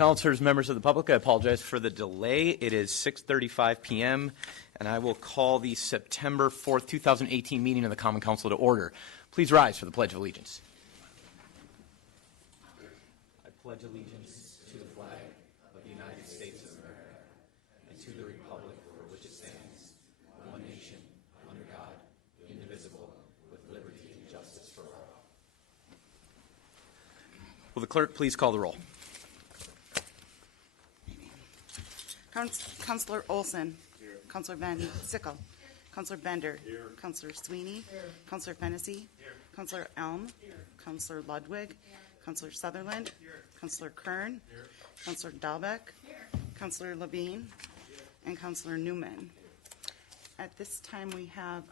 Councilors, members of the public, I apologize for the delay. It is 6:35 p.m., and I will call the September 4th, 2018 meeting of the Common Council to order. Please rise for the Pledge of Allegiance. I pledge allegiance to the flag of the United States of America and to the republic for which it stands, one nation, under God, indivisible, with liberty and justice for all. Will the clerk please call the roll? Councilor Olson. Here. Councilor Van Sickle. Councilor Bender. Here. Councilor Sweeney. Here. Councilor Fennessy. Here. Councilor Elm. Here. Councilor Ludwig. Here. Councilor Sutherland. Here. Councilor Kern. Here. Councilor Dahlbeck. Here. Councilor Levine. Here. And Councilor Newman. Here. At this time, we have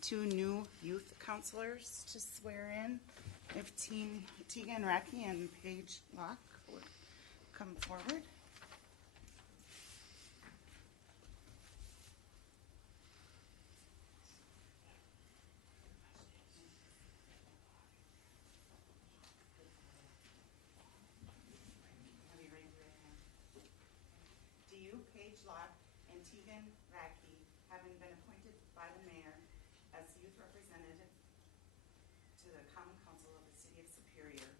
two new youth councilors to swear in. If Tegan Racky and Paige Locke would come forward. Tegan Racky, having been appointed by the mayor as youth representative to the Common Council of the City of Superior,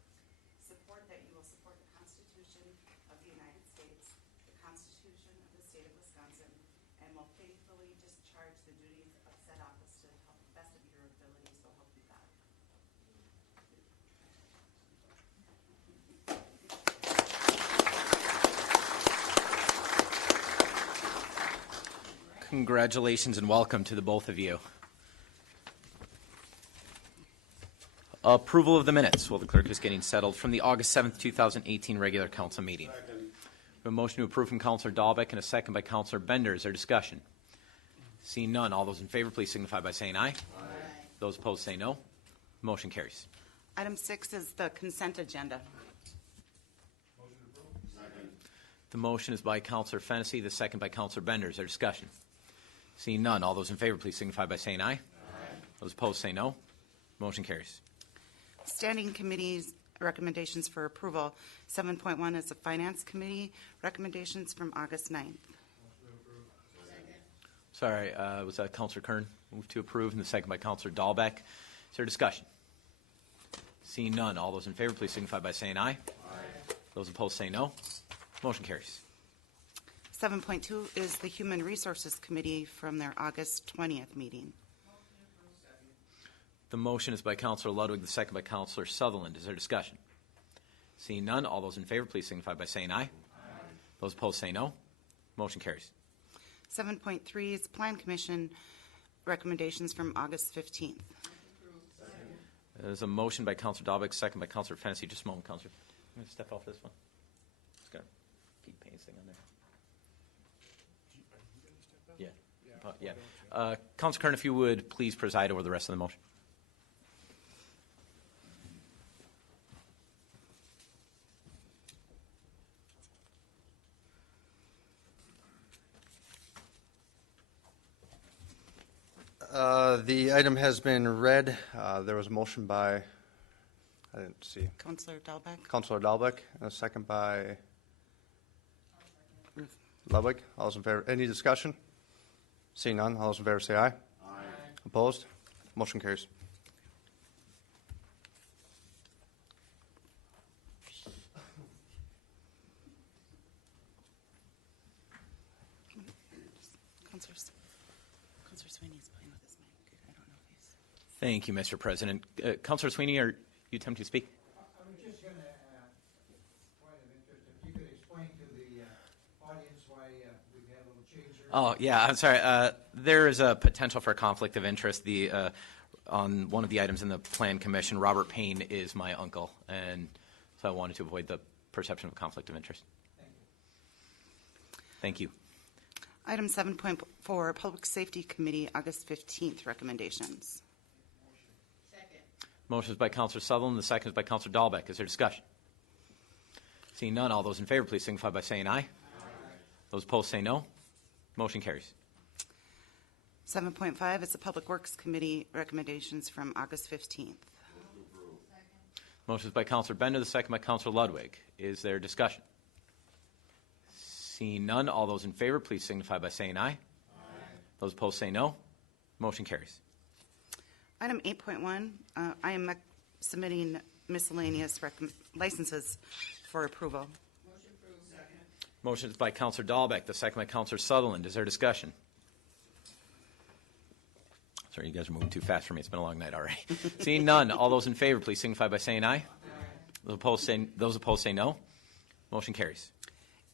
support that you will support the Constitution of the United States, the Constitution of the State of Wisconsin, and will faithfully discharge the duties of said office to the best of your ability, so help you God. Congratulations and welcome to the both of you. Approval of the minutes. Well, the clerk is getting settled from the August 7th, 2018 regular council meeting. A motion to approve from Councilor Dahlbeck and a second by Councilor Bender. Is there discussion? Seeing none, all those in favor please signify by saying aye. Aye. Those opposed say no. Motion carries. Item 6 is the consent agenda. Motion to approve. Second. The motion is by Councilor Fennessy, the second by Councilor Bender. Is there discussion? Seeing none, all those in favor please signify by saying aye. Aye. Those opposed say no. Motion carries. Standing committees recommendations for approval. 7.1 is the Finance Committee recommendations from August 9th. Sorry, was that Councilor Kern? Move to approve, and the second by Councilor Dahlbeck. Is there discussion? Seeing none, all those in favor please signify by saying aye. Aye. Those opposed say no. Motion carries. 7.2 is the Human Resources Committee from their August 20th meeting. The motion is by Councilor Ludwig, the second by Councilor Sutherland. Is there discussion? Seeing none, all those in favor please signify by saying aye. Aye. Those opposed say no. Motion carries. 7.3 is Plan Commission recommendations from August 15th. There's a motion by Councilor Dahlbeck, second by Councilor Fennessy. Just a moment, Councilor. I'm going to step off this one. Just going to keep pasting on there. Yeah. Councilor Kern, if you would please preside over the rest of the motion. The item has been read. There was a motion by, I didn't see. Councilor Dahlbeck. Councilor Dahlbeck, and a second by Ludwig. All those in favor? Any discussion? Seeing none, all those in favor say aye. Aye. Opposed? Motion carries. Councilor Sweeney is playing with his mic. I don't know if he's... Thank you, Mr. President. Councilor Sweeney, are you attempting to speak? I was just going to, point of interest, if you could explain to the audience why we've had a little change here. Oh, yeah, I'm sorry. There is a potential for conflict of interest. On one of the items in the Plan Commission, Robert Payne is my uncle, and so I wanted to avoid the perception of conflict of interest. Thank you. Item 7.4, Public Safety Committee, August 15th recommendations. Second. Motion is by Councilor Sutherland. The second is by Councilor Dahlbeck. Is there discussion? Seeing none, all those in favor please signify by saying aye. Aye. Those opposed say no. Motion carries. 7.5 is the Public Works Committee recommendations from August 15th. Motion is by Councilor Bender, the second by Councilor Ludwig. Is there discussion? Seeing none, all those in favor, please signify by saying aye. Those opposed say no. Motion carries. Item 8.1, I am submitting miscellaneous licenses for approval. Motion is by Counselor Dahlbeck, the second by Counselor Sutherland. Is there discussion? Sorry, you guys are moving too fast for me. It's been a long night already. Seeing none, all those in favor, please signify by saying aye. Those opposed say no. Motion carries.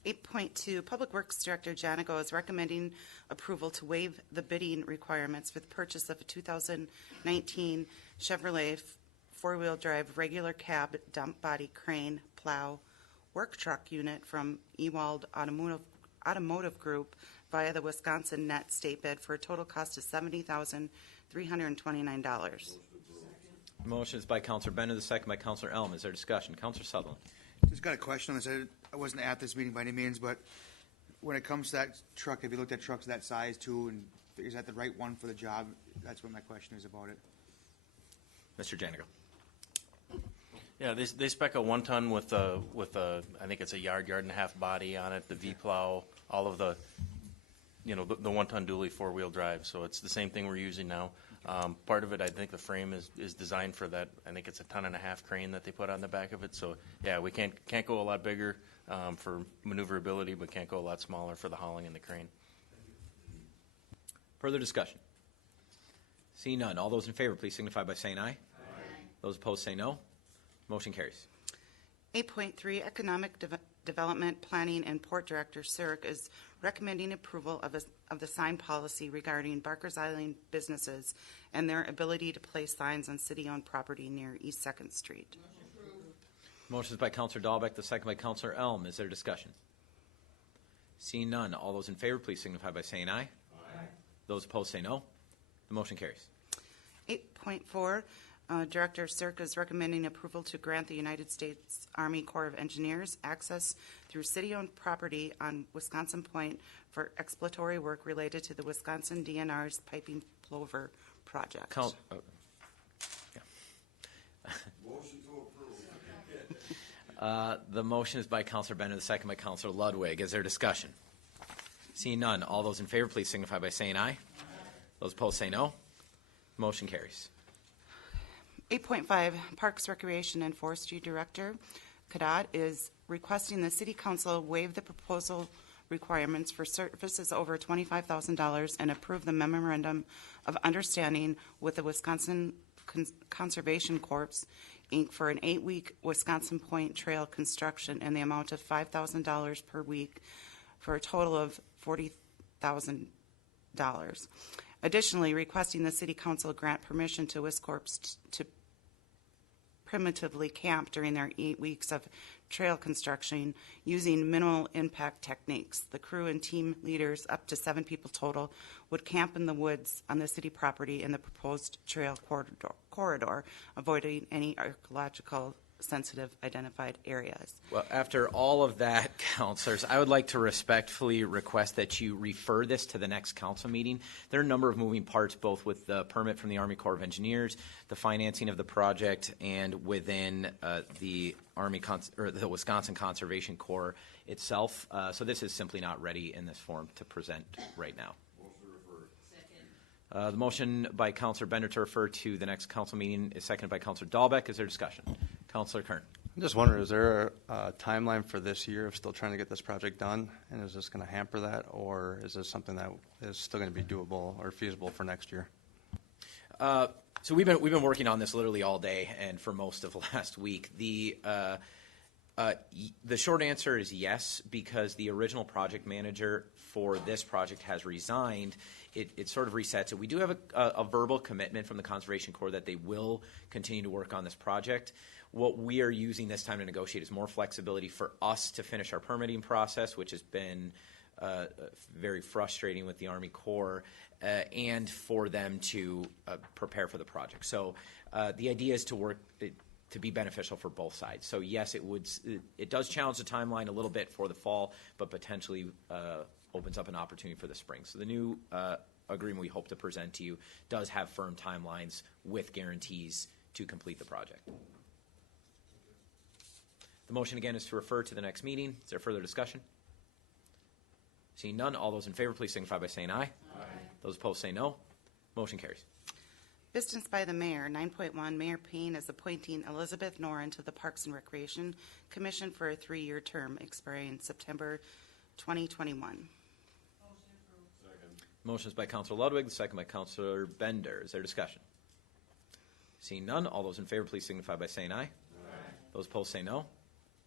8.2, Public Works Director Janico is recommending approval to waive the bidding requirements for the purchase of a 2019 Chevrolet four-wheel drive regular cab dump body crane plow work truck unit from Ewald Automotive Group via the Wisconsin Net State Bid for a total cost of $70,329. Motion is by Counselor Bender, the second by Counselor Elm. Is there discussion? Counselor Sutherland. Just got a question on this. I wasn't at this meeting by any means, but when it comes to that truck, have you looked at trucks that size too, and is that the right one for the job? That's what my question is about it. Mr. Janico. Yeah, they spec a 1 ton with a I think it's a yard and a half body on it, the V plow, all of the, the 1 ton dually 4-wheel drive. So it's the same thing we're using now. Part of it, I think the frame is designed for that. I think it's a 1.5 ton crane that they put on the back of it. So yeah, we can't go a lot bigger for maneuverability, but can't go a lot smaller for the hauling and the crane. Further discussion? Seeing none, all those in favor, please signify by saying aye. Those opposed say no. Motion carries. 8.3, Economic Development Planning and Port Director Surik is recommending approval of the sign policy regarding Barker's Island businesses and their ability to place signs on city-owned property near East 2nd Street. Motion is by Counselor Dahlbeck, the second by Counselor Elm. Is there discussion? Seeing none, all those in favor, please signify by saying aye. Those opposed say no. The motion carries. 8.4, Director Surik is recommending approval to grant the United States Army Corps of Engineers access through city-owned property on Wisconsin Point for exploratory work related to the Wisconsin DNR's piping plover project. Yeah. The motion is by Counselor Bender, the second by Counselor Ludwig. Is there discussion? Seeing none, all those in favor, please signify by saying aye. Those opposed say no. Motion carries. 8.5, Parks, Recreation, and Forestry Director Kadat is requesting the City Council waive the proposal requirements for services over $25,000 and approve the memorandum of understanding with the Wisconsin Conservation Corps, Inc. for an 8-week Wisconsin Point Trail construction in the amount of $5,000 per week for a total of $40,000. Additionally, requesting the City Council grant permission to WisCorps to primitively camp during their 8 weeks of trail construction using minimal impact techniques. The crew and team leaders, up to 7 people total, would camp in the woods on the city property in the proposed trail corridor, avoiding any archaeological sensitive identified areas. Well, after all of that, counselors, I would like to respectfully request that you refer this to the next council meeting. There are a number of moving parts, both with the permit from the Army Corps of Engineers, the financing of the project, and within the the Wisconsin Conservation Corps itself. So this is simply not ready in this form to present right now. The motion by Counselor Bender to refer to the next council meeting is seconded by Counselor Dahlbeck. Is there discussion? Counselor Kern. I'm just wondering, is there a timeline for this year of still trying to get this project done? And is this going to hamper that, or is this something that is still going to be doable or feasible for next year? So we've been working on this literally all day and for most of last week. The short answer is yes, because the original project manager for this project has resigned. It sort of resets it. We do have a verbal commitment from the Conservation Corps that they will continue to work on this project. What we are using this time to negotiate is more flexibility for us to finish our permitting process, which has been very frustrating with the Army Corps, and for them to prepare for the project. So the idea is to work to be beneficial for both sides. So yes, it does challenge the timeline a little bit for the fall, but potentially opens up an opportunity for the spring. So the new agreement we hope to present to you does have firm timelines with guarantees to complete the project. The motion again is to refer to the next meeting. Is there further discussion? Seeing none, all those in favor, please signify by saying aye. Those opposed say no. Motion carries. Business by the mayor, 9.1, Mayor Payne is appointing Elizabeth Noren to the Parks and Recreation Commission for a 3-year term expiring September 2021. Motion is by Counselor Ludwig, the second by Counselor Bender. Is there discussion? Seeing none, all those in favor, please signify by saying aye. Those opposed say no.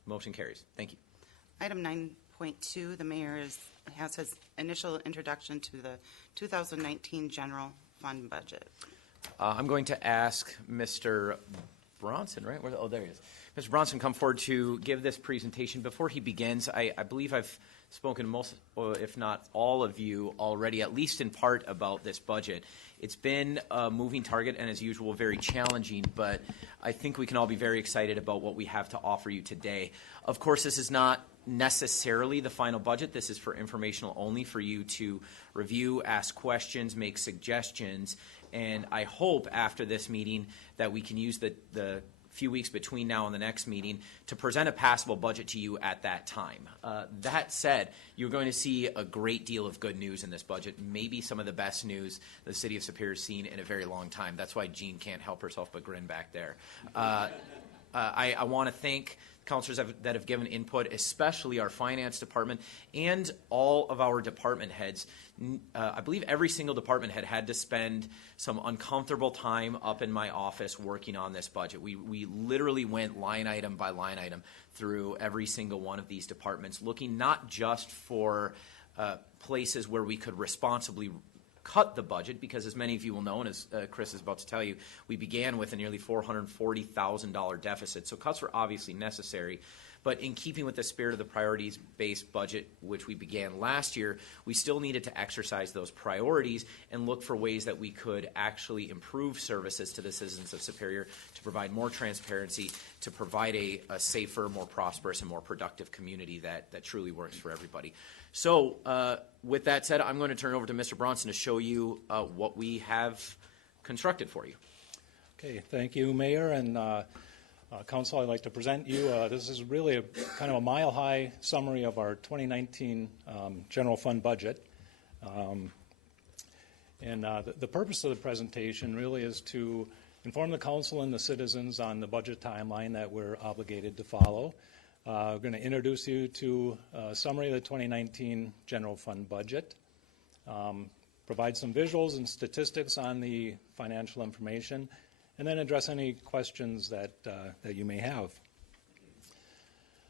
Motion carries. Thank you. Item 9.2, the mayor has his initial introduction to the 2019 general fund budget. I'm going to ask Mr. Bronson, right? There he is. Mr. Bronson, come forward to give this presentation. Before he begins, I believe I've spoken to most, if not all of you already, at least in part, about this budget. It's been a moving target and, as usual, very challenging, but I think we can all be very excited about what we have to offer you today. Of course, this is not necessarily the final budget. This is for informational only, for you to review, ask questions, make suggestions, and I hope after this meeting that we can use the few weeks between now and the next meeting to present a passable budget to you at that time. That said, you're going to see a great deal of good news in this budget, maybe some of the best news the city of Superior has seen in a very long time. That's why Jean can't help herself but grin back there. I want to thank counselors that have given input, especially our finance department and all of our department heads. I believe every single department head had to spend some uncomfortable time up in my office working on this budget. We literally went line item by line item through every single one of these departments, looking not just for places where we could responsibly cut the budget, because as many of you will know, and as Chris is about to tell you, we began with a nearly $440,000 deficit. So cuts were obviously necessary. But in keeping with the spirit of the priorities-based budget, which we began last year, we still needed to exercise those priorities and look for ways that we could actually improve services to the citizens of Superior, to provide more transparency, to provide a safer, more prosperous, and more productive community that truly works for everybody. So with that said, I'm going to turn it over to Mr. Bronson to show you what we have constructed for you. Okay, thank you, Mayor and Council. I'd like to present you. This is really a kind of a mile-high summary of our 2019 general fund budget. The purpose of the presentation really is to inform the Council and the citizens on the budget timeline that we're obligated to follow. We're going to introduce you to a summary of the 2019 general fund budget, provide some visuals and statistics on the financial information, and then address any questions that you may have.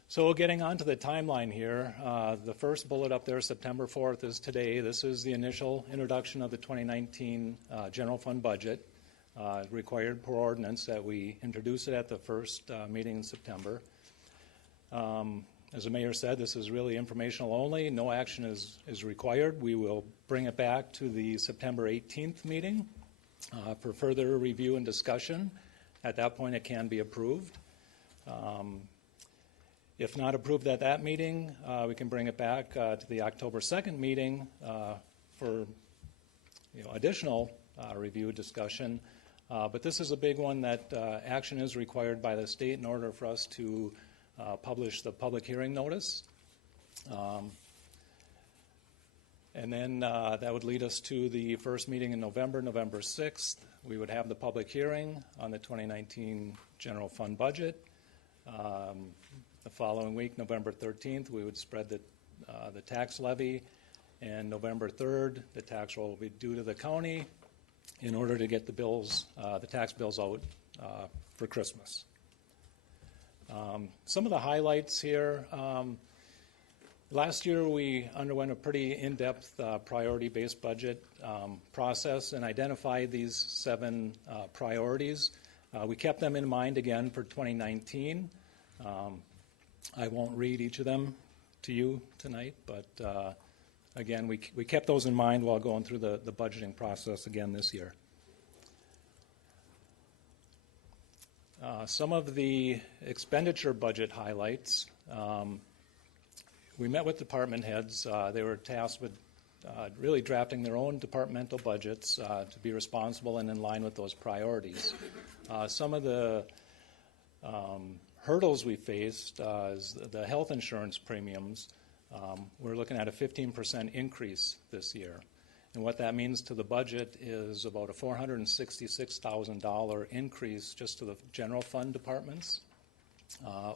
So getting on to the timeline here, the first bullet up there, September 4th, is today. This is the initial introduction of the 2019 general fund budget, required per ordinance that we introduce it at the first meeting in September. As the mayor said, this is really informational only. No action is required. We will bring it back to the September 18th meeting for further review and discussion. At that point, it can be approved. If not approved at that meeting, we can bring it back to the October 2nd meeting for additional review discussion. But this is a big one that action is required by the state in order for us to publish the public hearing notice. And then that would lead us to the first meeting in November, November 6th. We would have the public hearing on the 2019 general fund budget. The following week, November 13th, we would spread the tax levy. And November 3rd, the tax roll will be due to the county in order to get the tax bills out for Christmas. Some of the highlights here. Last year we underwent a pretty in-depth priority-based budget process and identified these 7 priorities. We kept them in mind again for 2019. I won't read each of them to you tonight, but again, we kept those in mind while going through the budgeting process again this year. Some of the expenditure budget highlights. We met with department heads. They were tasked with really drafting their own departmental budgets to be responsible and in line with those priorities. Some of the hurdles we faced is the health insurance premiums. We're looking at a 15% increase this year. And what that means to the budget is about a $466,000 increase just to the general fund departments.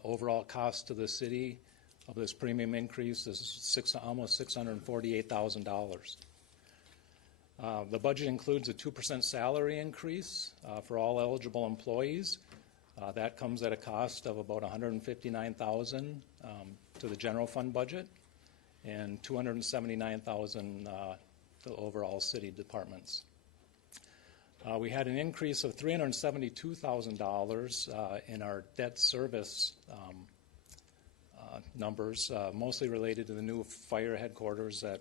Overall cost to the city of this premium increase is almost $648,000. The budget includes a 2% salary increase for all eligible employees. That comes at a cost of about $159,000 to the general fund budget and $279,000 to the overall city departments. We had an increase of $372,000 in our debt service numbers, mostly related to the new fire headquarters that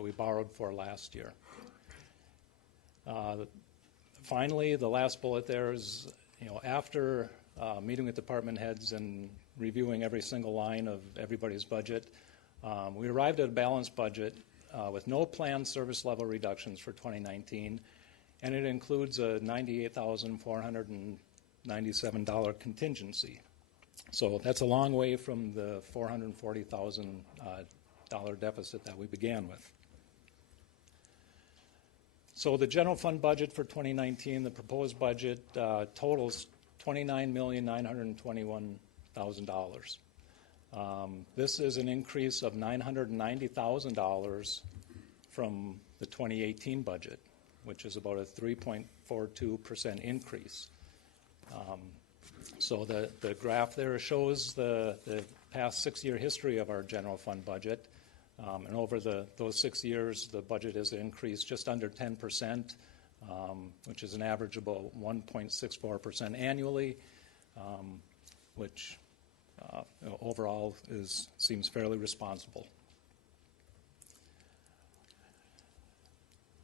we borrowed for last year. Finally, the last bullet there is, after meeting with department heads and reviewing every single line of everybody's budget, we arrived at a balanced budget with no planned service level reductions for 2019, and it includes a $98,497 contingency. So that's a long way from the $440,000 deficit that we began with. So the general fund budget for 2019, the proposed budget totals $29,921,000. This is an increase of $990,000 from the 2018 budget, which is about a 3.42% increase. So the graph there shows the past 6-year history of our general fund budget. And over those 6 years, the budget has increased just under 10%, which is an average of about 1.64% annually, which overall seems fairly responsible.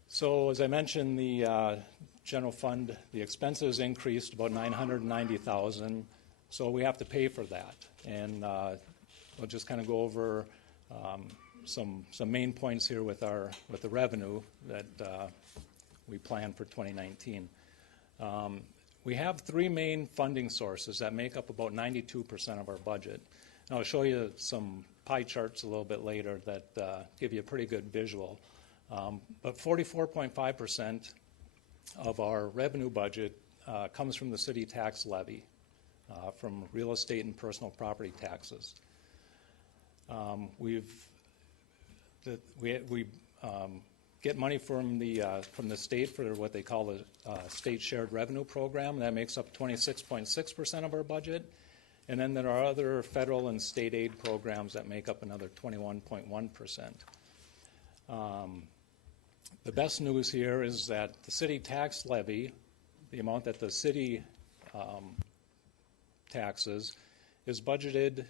So as I mentioned, the general fund, the expenses increased about $990,000, so we have to pay for that. And I'll just kind of go over some main points here with the revenue that we plan for 2019. We have 3 main funding sources that make up about 92% of our budget. And I'll show you some pie charts a little bit later that give you a pretty good visual. But 44.5% of our revenue budget comes from the city tax levy, from real estate and personal property taxes. We get money from the state for what they call the state shared revenue program. That makes up 26.6% of our budget. And then there are other federal and state aid programs that make up another 21.1%. The best news here is that the city tax levy, the amount that the city taxes, is budgeted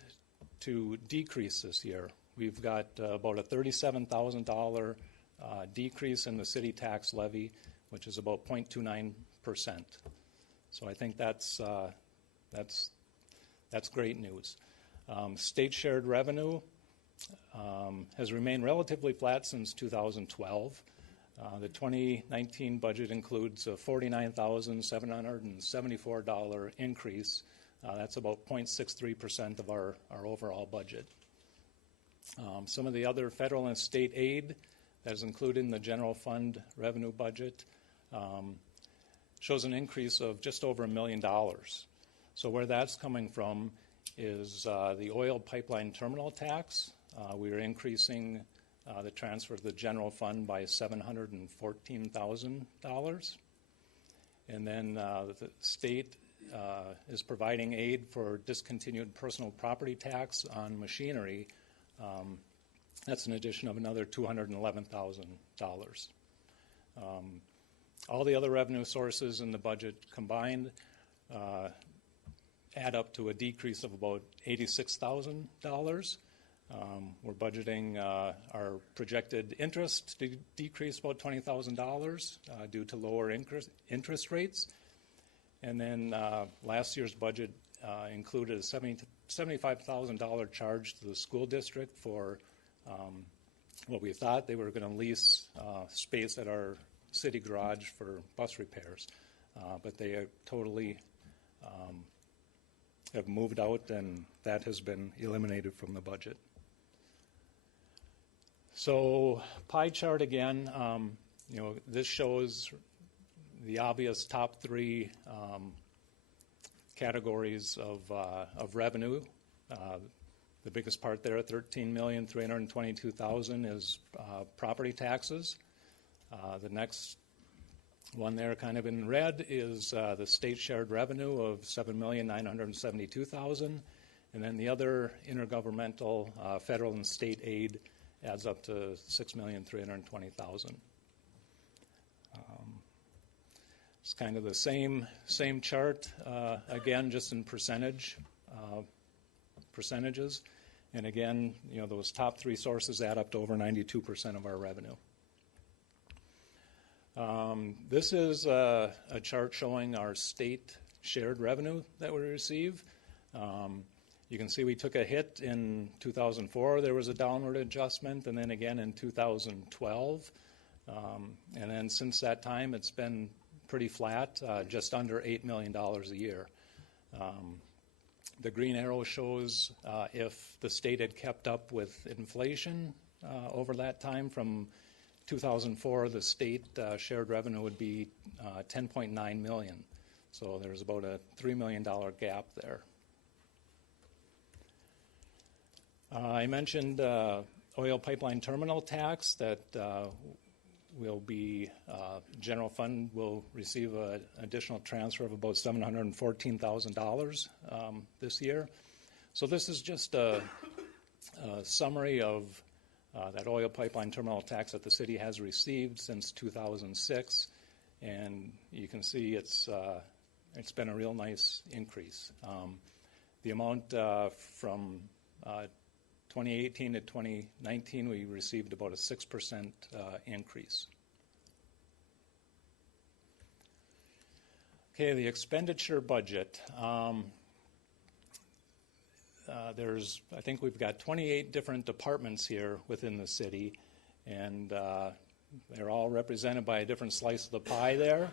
to decrease this year. We've got about a $37,000 decrease in the city tax levy, which is about 0.29%. So I think that's great news. State shared revenue has remained relatively flat since 2012. The 2019 budget includes a $49,774 increase. That's about 0.63% of our overall budget. Some of the other federal and state aid that is included in the general fund revenue budget shows an increase of just over $1 million. So where that's coming from is the oil pipeline terminal tax. We are increasing the transfer to the general fund by $714,000. And then the state is providing aid for discontinued personal property tax on machinery. That's an addition of another $211,000. All the other revenue sources in the budget combined add up to a decrease of about $86,000. We're budgeting our projected interest to decrease about $20,000 due to lower interest rates. And then last year's budget included a $75,000 charge to the school district for what we thought they were going to lease space at our city garage for bus repairs. But they are totally have moved out, and that has been eliminated from the budget. So pie chart again, this shows the obvious top three categories of revenue. The biggest part there, $13,322,000, is property taxes. The next one there, kind of in red, is the state shared revenue of $7,972,000, and then the other intergovernmental federal and state aid adds up to $6,320,000. It's kind of the same chart, again, just in percentages. And again, those top three sources add up to over 92% of our revenue. This is a chart showing our state shared revenue that we receive. You can see we took a hit in 2004. There was a downward adjustment, and then again in 2012. And then since that time, it's been pretty flat, just under $8 million a year. The green arrow shows if the state had kept up with inflation over that time. From 2004, the state shared revenue would be $10.9 million. So there's about a $3 million gap there. I mentioned oil pipeline terminal tax that will be, general fund will receive an additional transfer of about $714,000 this year. So this is just a summary of that oil pipeline terminal tax that the city has received since 2006, and you can see it's been a real nice increase. The amount from 2018 to 2019, we received about a 6% increase. Okay, the expenditure budget. I think we've got 28 different departments here within the city, and they're all represented by a different slice of the pie there.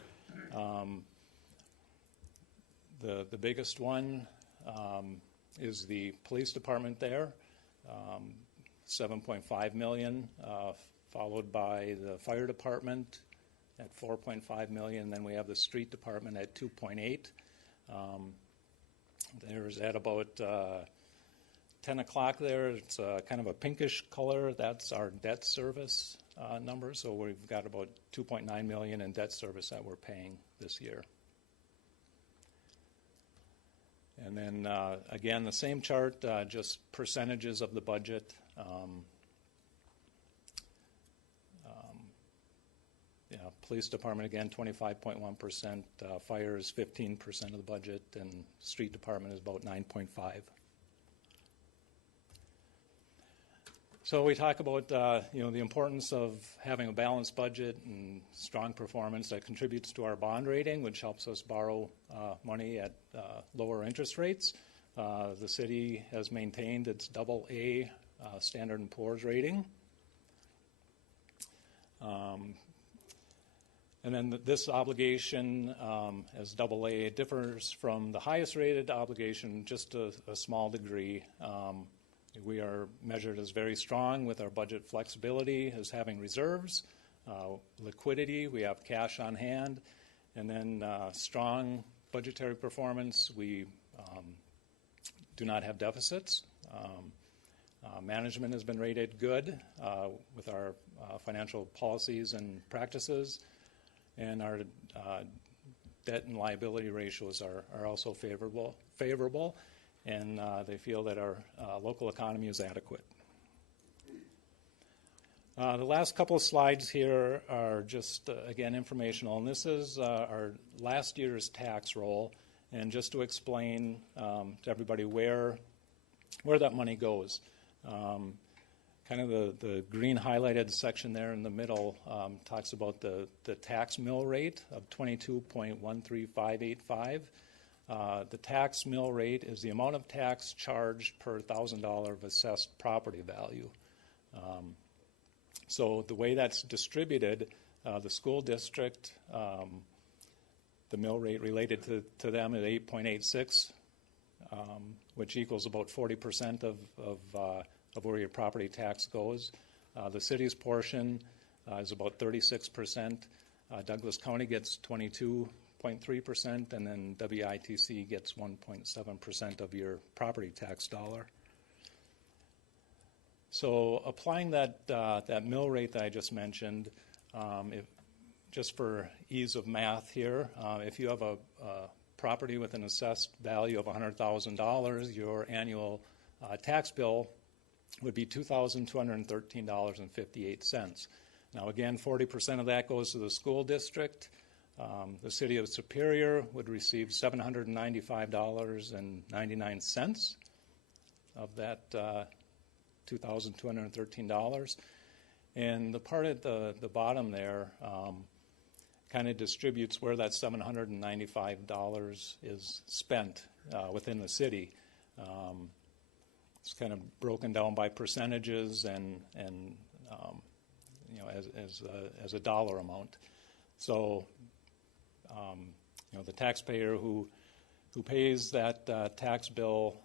The biggest one is the police department there. $7.5 million, followed by the fire department at $4.5 million. Then we have the street department at $2.8. There's at about 10 o'clock there. It's kind of a pinkish color. That's our debt service number. So we've got about $2.9 million in debt service that we're paying this year. And then, again, the same chart, just percentages of the budget. Police department, again, 25.1%. Fire is 15% of the budget, and street department is about 9.5%. So we talk about the importance of having a balanced budget and strong performance that contributes to our bond rating, which helps us borrow money at lower interest rates. The city has maintained its AA Standard & Poor's rating. And then this obligation as AA differs from the highest rated obligation just a small degree. We are measured as very strong with our budget flexibility, as having reserves, liquidity, we have cash on hand, and then strong budgetary performance. We do not have deficits. Management has been rated good with our financial policies and practices, and our debt and liability ratios are also favorable, and they feel that our local economy is adequate. The last couple of slides here are just, again, informational, and this is our last year's tax roll, and just to explain to everybody where that money goes. Kind of the green highlighted section there in the middle talks about the tax mill rate of 22.13585. The tax mill rate is the amount of tax charged per $1,000 of assessed property value. So the way that's distributed, the school district, the mill rate related to them is 8.86, which equals about 40% of where your property tax goes. The city's portion is about 36%. Douglas County gets 22.3%, and then WITC gets 1.7% of your property tax dollar. So applying that mill rate that I just mentioned, just for ease of math here, if you have a property with an assessed value of $100,000, your annual tax bill would be $2,213.58. Now again, 40% of that goes to the school district. The city of Superior would receive $795.99 of that $2,213. And the part at the bottom there kind of distributes where that $795 is spent within the city. It's kind of broken down by percentages and as a dollar amount. So the taxpayer who pays that tax bill,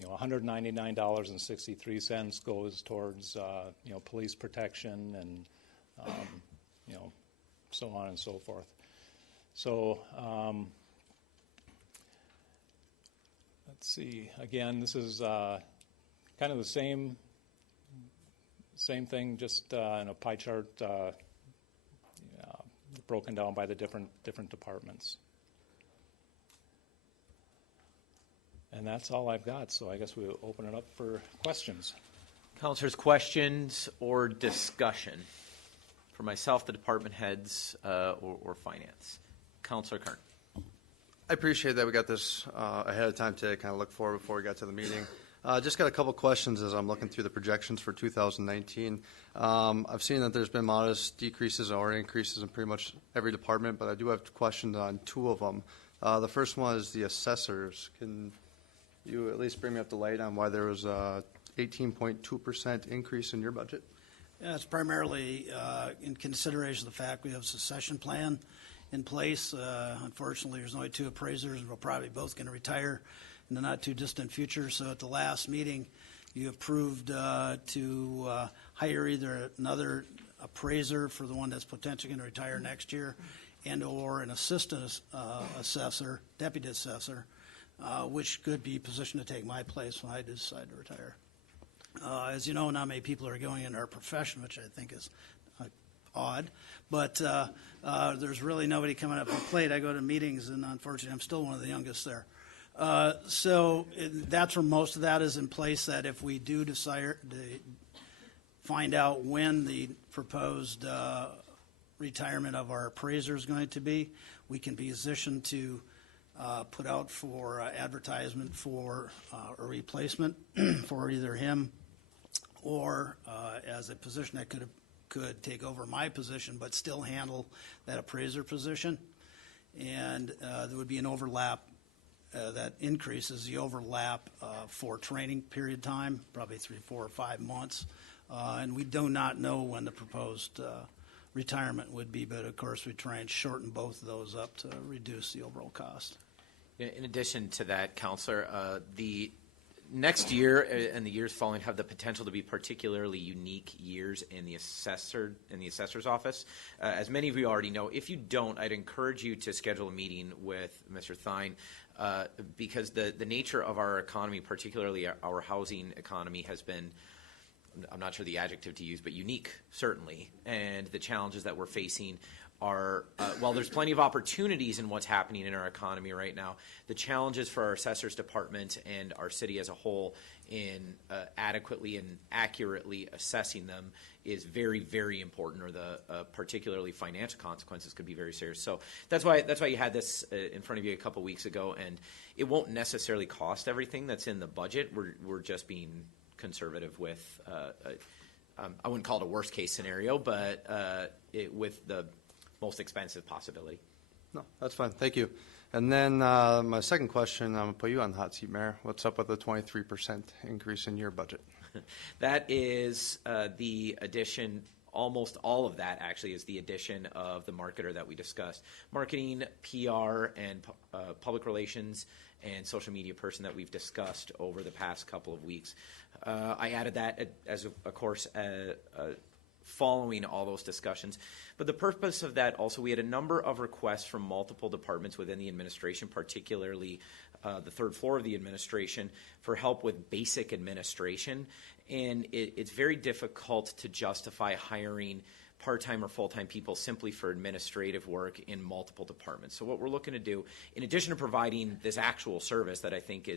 $199.63 goes towards police protection and so on and so forth. So let's see. Again, this is kind of the same thing, just in a pie chart, broken down by the different departments. And that's all I've got. So I guess we'll open it up for questions. Councilors, questions or discussion for myself, the department heads, or finance? Councilor Kern. I appreciate that we got this ahead of time to kind of look forward before we got to the meeting. Just got a couple questions as I'm looking through the projections for 2019. I've seen that there's been modest decreases or increases in pretty much every department, but I do have questions on two of them. The first one is the assessors. Can you at least bring me up to light on why there was a 18.2% increase in your budget? Yeah, it's primarily in consideration of the fact we have a succession plan in place. Unfortunately, there's only two appraisers, and we're probably both going to retire in the not too distant future. So at the last meeting, you approved to hire either another appraiser for the one that's potentially going to retire next year, and or an assistant assessor, deputy assessor, which could be positioned to take my place when I decide to retire. As you know, not many people are going into our profession, which I think is odd, but there's really nobody coming up to the plate. I go to meetings, and unfortunately, I'm still one of the youngest there. So that's where most of that is in place, that if we do decide to find out when the proposed retirement of our appraiser is going to be, we can be positioned to put out for advertisement for a replacement for either him or as a position that could take over my position but still handle that appraiser position. And there would be an overlap that increases the overlap for training period time, probably 3, 4, or 5 months. And we do not know when the proposed retirement would be, but of course we try and shorten both of those up to reduce the overall cost. In addition to that, Councilor, the next year and the years following have the potential to be particularly unique years in the assessor's office. As many of you already know, if you don't, I'd encourage you to schedule a meeting with Mr. Thine, because the nature of our economy, particularly our housing economy, has been, I'm not sure the adjective to use, but unique, certainly. And the challenges that we're facing are, while there's plenty of opportunities in what's happening in our economy right now, the challenges for our assessors department and our city as a whole in adequately and accurately assessing them is very, very important, or the particularly financial consequences could be very serious. So that's why you had this in front of you a couple weeks ago, and it won't necessarily cost everything that's in the budget. We're just being conservative with, I wouldn't call it a worst case scenario, but with the most expensive possibility. No, that's fine. Thank you. And then my second question, I'm going to put you on the hot seat, Mayor. What's up with the 23% increase in your budget? That is the addition Almost all of that actually is the addition of the marketer that we discussed. Marketing, PR, and public relations and social media person that we've discussed over the past couple of weeks. I added that as, of course, following all those discussions. But the purpose of that also, we had a number of requests from multiple departments within the administration, particularly the third floor of the administration, for help with basic administration. And it's very difficult to justify hiring part-time or full-time people simply for administrative work in multiple departments. So what we're looking to do, in addition to providing this actual service that I think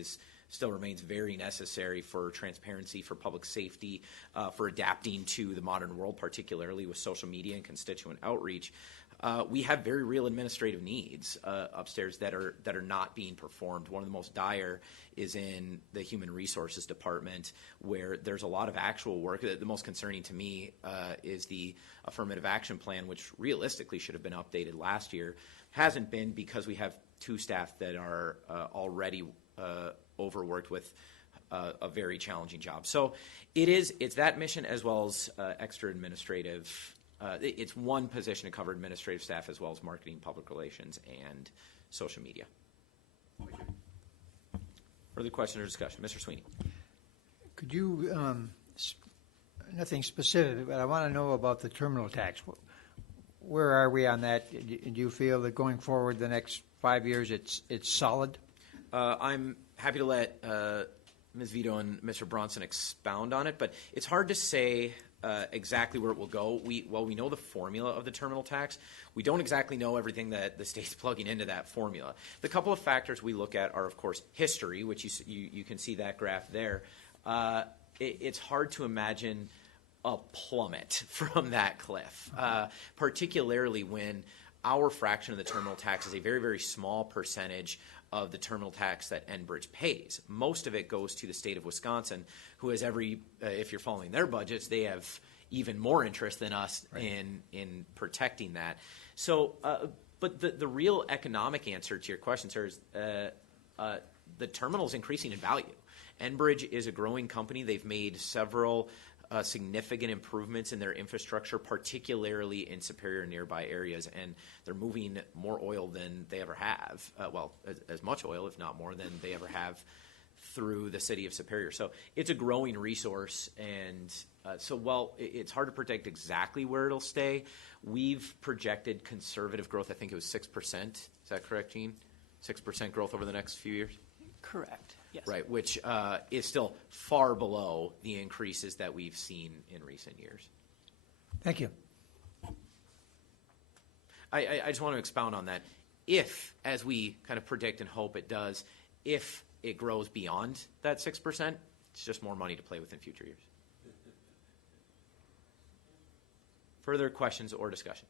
still remains very necessary for transparency, for public safety, for adapting to the modern world, particularly with social media and constituent outreach, we have very real administrative needs upstairs that are not being performed. One of the most dire is in the Human Resources Department, where there's a lot of actual work. The most concerning to me is the Affirmative Action Plan, which realistically should have been updated last year. Hasn't been because we have two staff that are already overworked with a very challenging job. So it's that mission as well as extra administrative. It's one position to cover administrative staff as well as marketing, public relations, and social media. Further question or discussion? Mr. Sweeney. Could you, nothing specific, but I want to know about the terminal tax. Where are we on that? Do you feel that going forward the next 5 years it's solid? I'm happy to let Ms. Vito and Mr. Bronson expound on it, but it's hard to say exactly where it will go. We know the formula of the terminal tax. We don't exactly know everything that the state's plugging into that formula. The couple of factors we look at are, of course, history, which you can see that graph there. It's hard to imagine a plummet from that cliff, particularly when our fraction of the terminal tax is a very, very small percentage of the terminal tax that Enbridge pays. Most of it goes to the state of Wisconsin, who has if you're following their budgets, they have even more interest than us in protecting that. So, but the real economic answer to your question, sir, is the terminal is increasing in value. Enbridge is a growing company. They've made several significant improvements in their infrastructure, particularly in Superior and nearby areas, and they're moving more oil than they ever have. As much oil, if not more, than they ever have through the city of Superior. So it's a growing resource, and while it's hard to predict exactly where it'll stay, we've projected conservative growth. I think it was 6%. Is that correct, Jean? 6% growth over the next few years? Correct, yes. Right, which is still far below the increases that we've seen in recent years. Thank you. I just want to expound on that. If, as we kind of predict and hope it does, if it grows beyond that 6%, it's just more money to play with in future years. Further questions or discussion?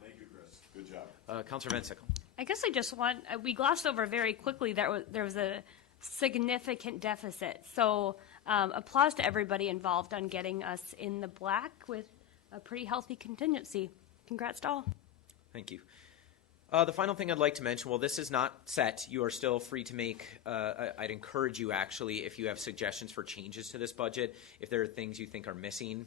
Thank you, Chris. Good job. Councilor Van Sickle. I guess I just want, we glossed over very quickly that there was a significant deficit. So applause to everybody involved on getting us in the black with a pretty healthy contingency. Congrats to all. Thank you. The final thing I'd like to mention, well, this is not set. You are still free to make, I'd encourage you actually, if you have suggestions for changes to this budget, if there are things you think are missing,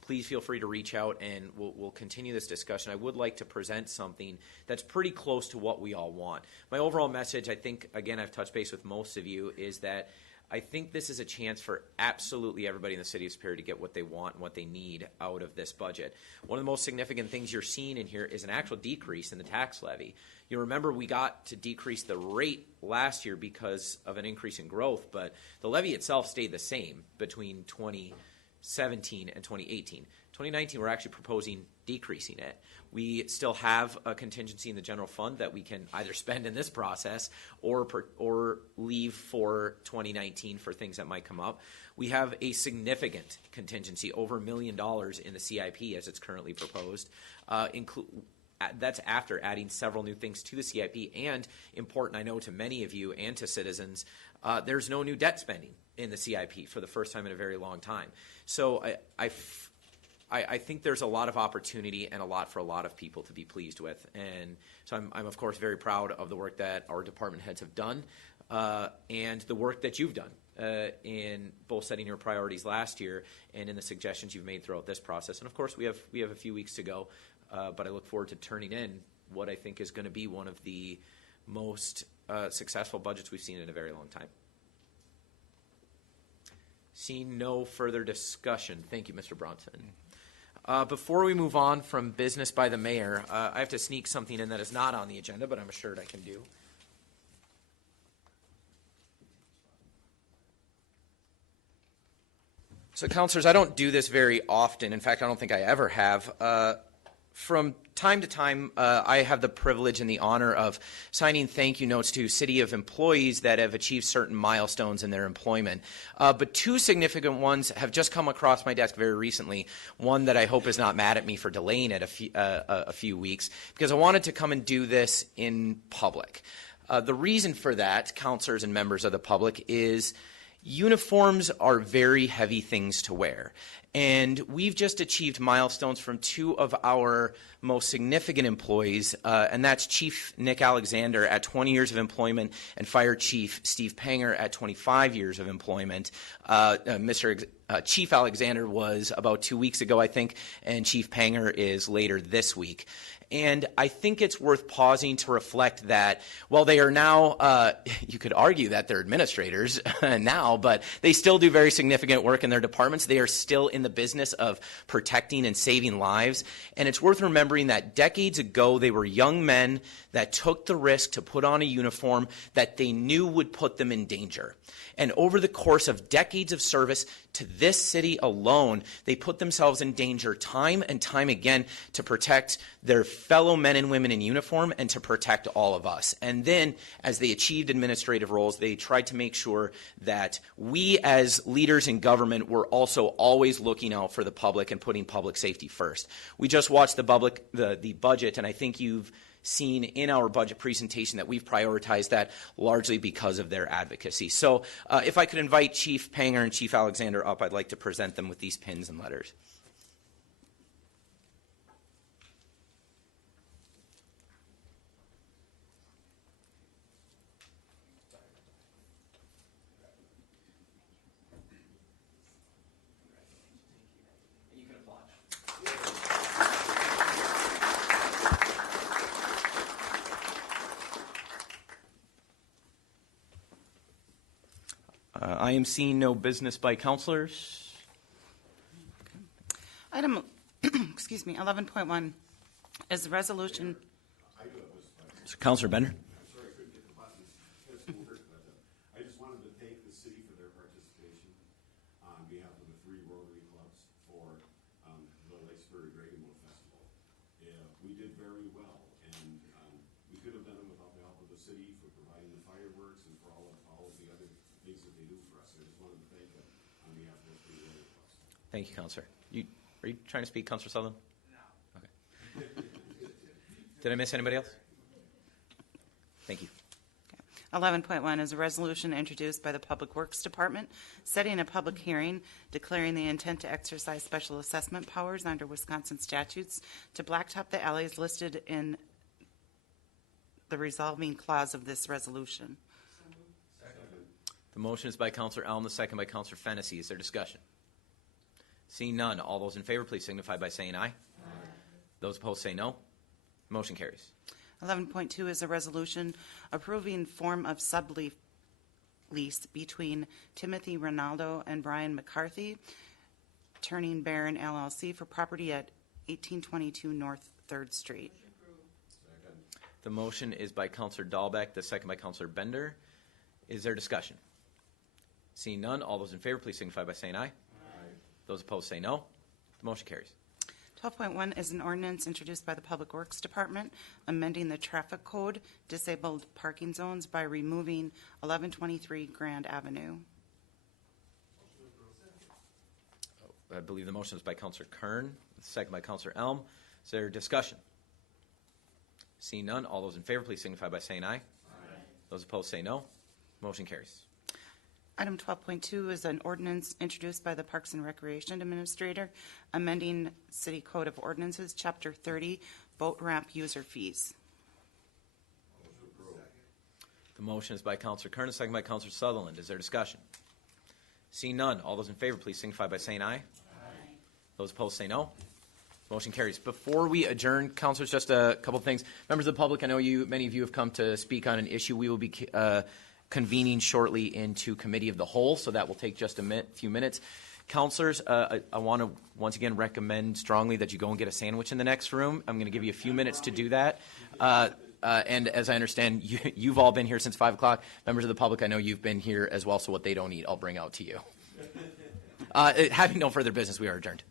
please feel free to reach out and we'll continue this discussion. I would like to present something that's pretty close to what we all want. My overall message, I think, again, I've touched base with most of you, is that I think this is a chance for absolutely everybody in the city of Superior to get what they want and what they need out of this budget. One of the most significant things you're seeing in here is an actual decrease in the tax levy. You remember we got to decrease the rate last year because of an increase in growth, but the levy itself stayed the same between 2017 and 2018. 2019, we're actually proposing decreasing it. We still have a contingency in the general fund that we can either spend in this process or leave for 2019 for things that might come up. We have a significant contingency, over $1 million in the CIP as it's currently proposed. That's after adding several new things to the CIP, and important, I know, to many of you and to citizens, there's no new debt spending in the CIP for the first time in a very long time. So I think there's a lot of opportunity and a lot for a lot of people to be pleased with. And so I'm of course, very proud of the work that our department heads have done and the work that you've done in both setting your priorities last year and in the suggestions you've made throughout this process. And of course, we have a few weeks to go, but I look forward to turning in what I think is going to be one of the most successful budgets we've seen in a very long time. Seeing no further discussion, thank you, Mr. Bronson. Before we move on from business by the mayor, I have to sneak something in that is not on the agenda, but I'm assured I can do. So, councilors, I don't do this very often. In fact, I don't think I ever have. From time to time, I have the privilege and the honor of signing thank you notes to city of employees that have achieved certain milestones in their employment. But two significant ones have just come across my desk very recently. One that I hope is not mad at me for delaying it a few weeks, because I wanted to come and do this in public. The reason for that, councilors and members of the public, is uniforms are very heavy things to wear. And we've just achieved milestones from two of our most significant employees, and that's Chief Nick Alexander at 20 years of employment and Fire Chief Steve Panger at 25 years of employment. Chief Alexander was about 2 weeks ago, I think, and Chief Panger is later this week. And I think it's worth pausing to reflect that while they are now, you could argue that they're administrators now, but they still do very significant work in their departments. They are still in the business of protecting and saving lives. And it's worth remembering that decades ago, they were young men that took the risk to put on a uniform that they knew would put them in danger. And over the course of decades of service to this city alone, they put themselves in danger time and time again to protect their fellow men and women in uniform and to protect all of us. And then, as they achieved administrative roles, they tried to make sure that we as leaders in government were also always looking out for the public and putting public safety first. We just watched the budget, and I think you've seen in our budget presentation that we've prioritized that largely because of their advocacy. So if I could invite Chief Panger and Chief Alexander up, I'd like to present them with these pins and letters. And you can applaud. I am seeing no business by councilors. Item, excuse me, 11.1 is a resolution. So, Councilor Bender. I'm sorry I couldn't get the buttons. I just wanted to thank the city for their participation on behalf of the 3 Rotary clubs for the Lakesbury Reagan Boat Festival. We did very well, and we could have done it without the help of the city for providing the fireworks and for all of the other things that they do for us. I just wanted to thank them on behalf of the 3 Rotary clubs. Thank you, Councilor. Are you trying to speak, Councilor Sutherland? No. Okay. Did I miss anybody else? Thank you. 11.1 is a resolution introduced by the Public Works Department, setting a public hearing, declaring the intent to exercise special assessment powers under Wisconsin statutes to blacktop the alleys listed in the resolving clause of this resolution. The motion is by Councilor Elm, the second by Councilor Fennessy. Is there discussion? Seeing none, all those in favor, please signify by saying aye. Aye. Those opposed say no. Motion carries. 11.2 is a resolution approving form of sublease between Timothy Ronaldo and Brian McCarthy, Turning Baron LLC, for property at 1822 North 3rd Street. The motion is by Councilor Dahlbeck, the second by Councilor Bender. Is there discussion? Seeing none, all those in favor, please signify by saying aye. Aye. Those opposed say no. The motion carries. 12.1 is an ordinance introduced by the Public Works Department, amending the traffic code, disabled parking zones by removing 1123 Grand Avenue. I believe the motion is by Councilor Kern, second by Councilor Elm. Is there discussion? Seeing none, all those in favor, please signify by saying aye. Aye. Those opposed say no. Motion carries. Item 12.2 is an ordinance introduced by the Parks and Recreation Administrator, amending City Code of Ordinances, Chapter 30, boat ramp user fees. The motion is by Councilor Kern, second by Councilor Sutherland. Is there discussion? Seeing none, all those in favor, please signify by saying aye. Those opposed say no. Motion carries. Before we adjourn, councilors, just a couple of things. Members of the public, I know many of you have come to speak on an issue. We will be convening shortly into committee of the whole, so that will take just a few minutes. Councilors, I want to once again recommend strongly that you go and get a sandwich in the next room. I'm going to give you a few minutes to do that. And as I understand, you've all been here since 5 o'clock. Members of the public, I know you've been here as well, so what they don't eat, I'll bring out to you. Having no further business, we are adjourned.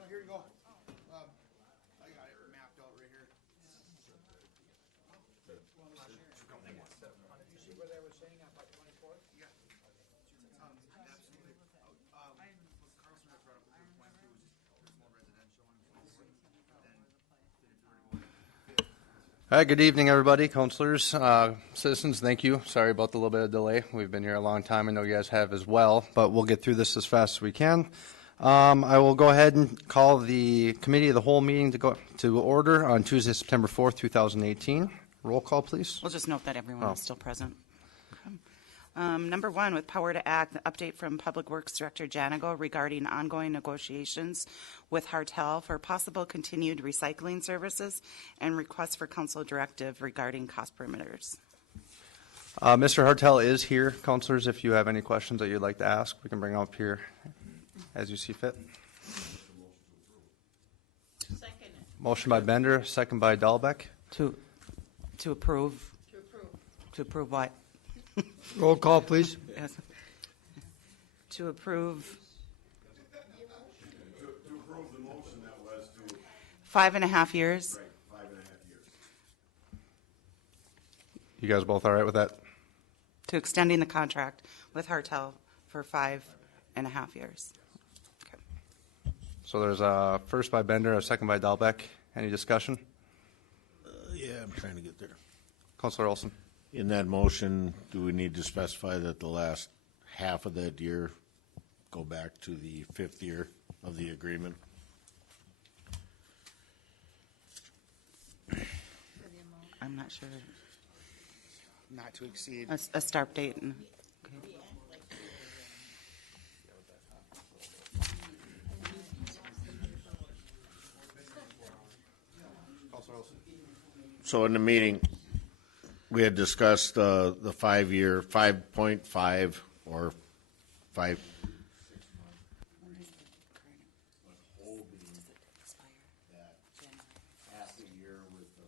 No, here you go. I got it mapped out right here. You see what I was saying about 24th? Yeah. Absolutely. What Carlson had brought up with 3.2 is there's more residential on 24th. Then if you were to go Hi, good evening, everybody, counselors, citizens, thank you. Sorry about the little bit of delay. We've been here a long time. I know you guys have as well, but we'll get through this as fast as we can. I will go ahead and call the committee of the whole meeting to order on Tuesday, September 4th, 2018. Roll call, please. We'll just note that everyone is still present. Number one, with power to act, the update from Public Works Director Janigo regarding ongoing negotiations with Hartel for possible continued recycling services and requests for council directive regarding cost perimeters. Mr. Hartel is here. Counselors, if you have any questions that you'd like to ask, we can bring them up here as you see fit. Motion by Bender, second by Dahlbeck. To approve. To approve what? Roll call, please. Yes. To approve To approve the motion that was to, 5.5 years. right, 5.5 years. You guys both all right with that? To extending the contract with Hartel for 5.5 years. Okay. So there's a first by Bender, a second by Dahlbeck. Any discussion? Yeah, I'm trying to get there. Counselor Olson. In that motion, do we need to specify that the last half of that year go back to the 5th year of the agreement? I'm not sure. not to exceed. A start date. Okay. So in the meeting, we had discussed the 5-year, 5.5 or 5. Half a year with the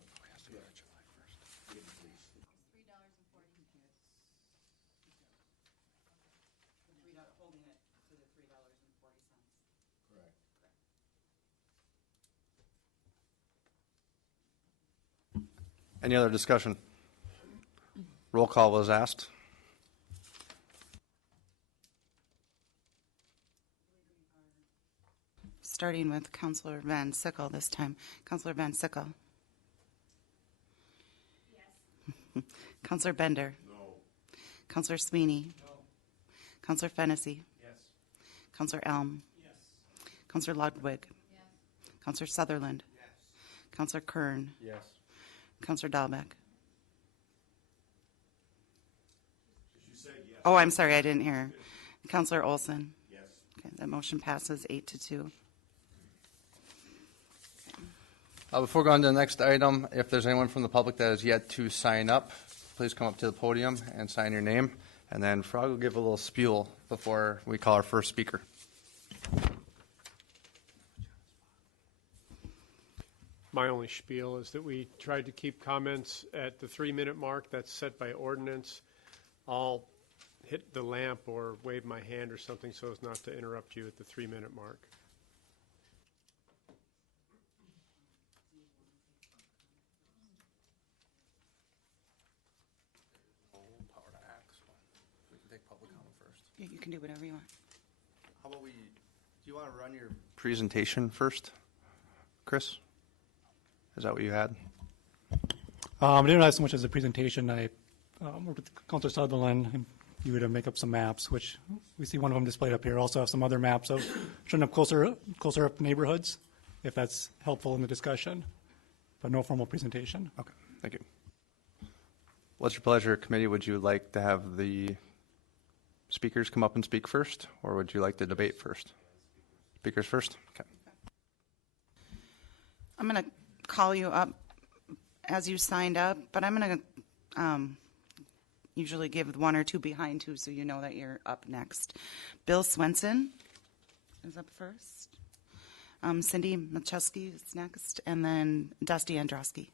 Holding it to the $3.40. correct. Any other discussion? Roll call was asked. Starting with Councilor Van Sickle this time. Councilor Van Sickle. Yes. Counselor Bender. No. Counselor Sweeney. No. Counselor Fennessy. Yes. Counselor Elm. Yes. Counselor Ludwig. Counselor Sutherland. Yes. Counselor Kern. Yes. Counselor Dahlbeck. You said yes. Oh, I'm sorry, I didn't hear. Counselor Olson. Yes. Okay, that motion passes 8-2. Before going to the next item, if there's anyone from the public that has yet to sign up, please come up to the podium and sign your name. And then Frog will give a little spiel before we call our first speaker. My only spiel is that we tried to keep comments at the 3-minute mark that's set by ordinance. I'll hit the lamp or wave my hand or something so as not to interrupt you at the 3-minute mark. Power to act, so we can take public comment first. Yeah, you can do whatever you want. How about do you want to run your presentation first, Chris? Is that what you had? I didn't have so much as a presentation. I worked with Councilor Sutherland, and you would make up some maps, which we see one of them displayed up here. Also have some other maps of showing up closer up neighborhoods, if that's helpful in the discussion, but no formal presentation. Okay, thank you. What's your pleasure, committee? Would you like to have the speakers come up and speak first, or would you like the debate first? Speakers first? Okay. I'm going to call you up as you signed up, but I'm going to usually give one or two behind too, so you know that you're up next. Bill Swenson is up first. Cindy Macheski is next, and then Dusty Androsky.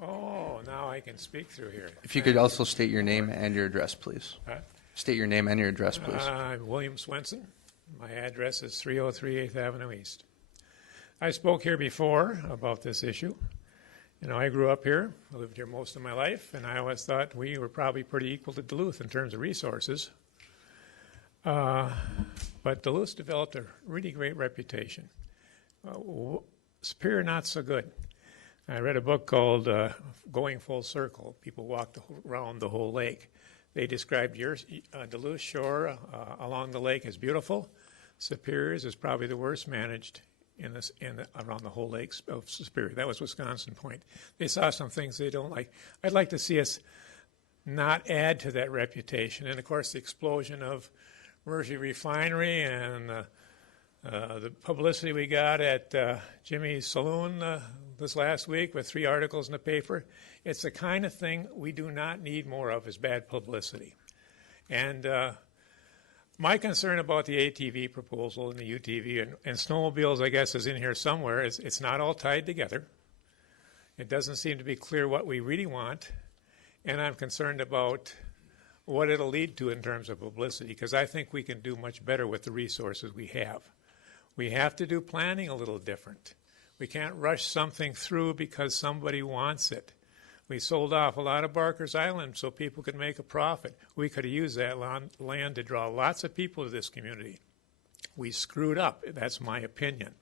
Oh, now I can speak through here. If you could also state your name and your address, please. Huh? State your name and your address, please. I'm William Swenson. My address is 303 8th Avenue East. I spoke here before about this issue. You know, I grew up here. I lived here most of my life, and I always thought we were probably pretty equal to Duluth in terms of resources. But Duluth's developed a really great reputation. Superior, not so good. I read a book called Going Full Circle. People walked around the whole lake. They described your Duluth shore along the lake as beautiful. Superior's is probably the worst managed around the whole lake of Superior. That was Wisconsin Point. They saw some things they don't like. I'd like to see us not add to that reputation. And, of course, the explosion of Mersey Refinery and the publicity we got at Jimmy's Saloon this last week with 3 articles in the paper. It's the kind of thing we do not need more of, is bad publicity. And my concern about the ATV proposal and the UTV and snowmobiles, I guess, is in here somewhere. It's not all tied together. It doesn't seem to be clear what we really want. And I'm concerned about what it'll lead to in terms of publicity, because I think we can do much better with the resources we have. We have to do planning a little different. We can't rush something through because somebody wants it. We sold off a lot of Barker's Island so people could make a profit. We could have used that land to draw lots of people to this community. We screwed up. That's my opinion.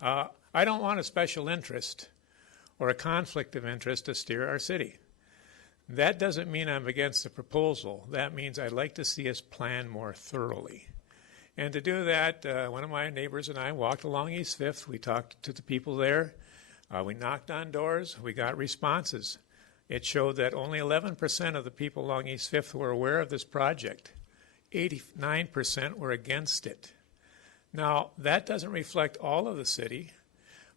I don't want a special interest or a conflict of interest to steer our city. That doesn't mean I'm against the proposal. That means I'd like to see us plan more thoroughly. And to do that, one of my neighbors and I walked along East 5th. We talked to the people there. We knocked on doors. We got responses. It showed that only 11% of the people along East 5th were aware of this project. 89% were against it. Now, that doesn't reflect all of the city,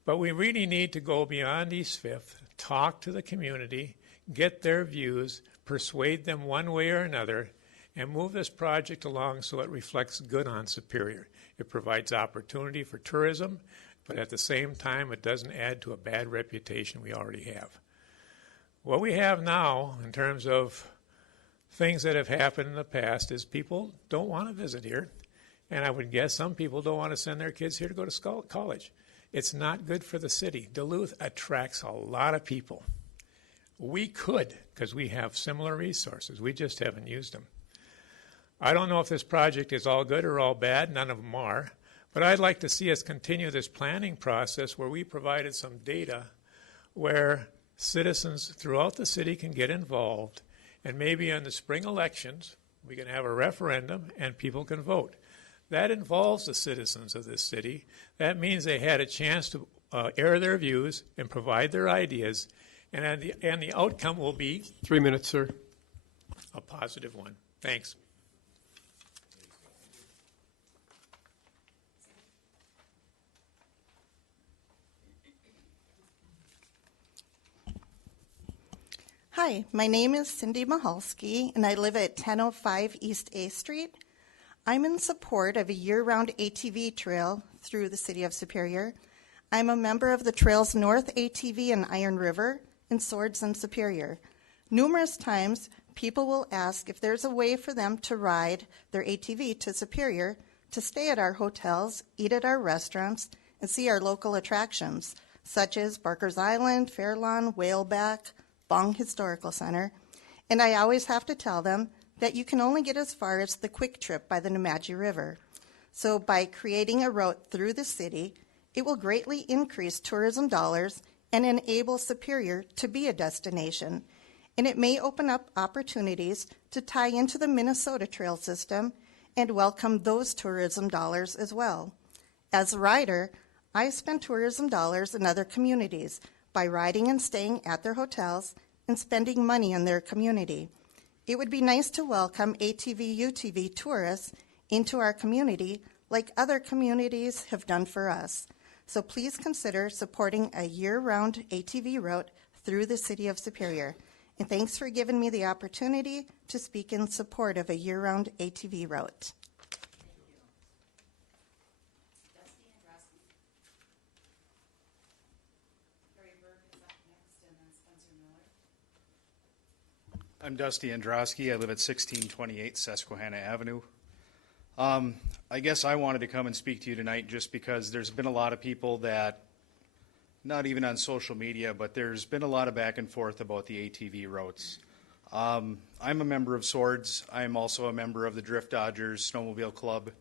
but we really need to go beyond East 5th, talk to the community, get their views, persuade them one way or another, and move this project along so it reflects good on Superior. It provides opportunity for tourism, but at the same time, it doesn't add to a bad reputation we already have. What we have now, in terms of things that have happened in the past, is people don't want to visit here, and I would guess some people don't want to send their kids here to go to college. It's not good for the city. Duluth attracts a lot of people. We could, because we have similar resources. We just haven't used them. I don't know if this project is all good or all bad. None of them are. But I'd like to see us continue this planning process where we provided some data where citizens throughout the city can get involved, and maybe in the spring elections we can have a referendum and people can vote. That involves the citizens of this city. That means they had a chance to air their views and provide their ideas, and the outcome will be 3 minutes, sir. a positive one. Thanks. Hi, my name is Cindy Mahalski, and I live at 1005 East A Street. I'm in support of a year-round ATV trail through the city of Superior. I'm a member of the Trails North ATV in Iron River and Swords in Superior. Numerous times, people will ask if there's a way for them to ride their ATV to Superior, to stay at our hotels, eat at our restaurants, and see our local attractions, such as Barker's Island, Fairlawn, Whaleback, Bong Historical Center, and I always have to tell them that you can only get as far as the Quick Trip by the Nemadji River. So by creating a route through the city, it will greatly increase tourism dollars and enable Superior to be a destination. And it may open up opportunities to tie into the Minnesota trail system and welcome those tourism dollars as well. As a rider, I spend tourism dollars in other communities by riding and staying at their hotels and spending money in their community. It would be nice to welcome ATV, UTV tourists into our community like other communities have done for us. So please consider supporting a year-round ATV route through the city of Superior. And thanks for giving me the opportunity to speak in support of a year-round ATV route. I'm Dusty Androsky. I live at 1628 Susquehanna Avenue. I guess I wanted to come and speak to you tonight just because there's been a lot of people that, not even on social media, but there's been a lot of back and forth about the ATV routes. I'm a member of Swords. I'm also a member of the Drift Dodgers Snowmobile Club.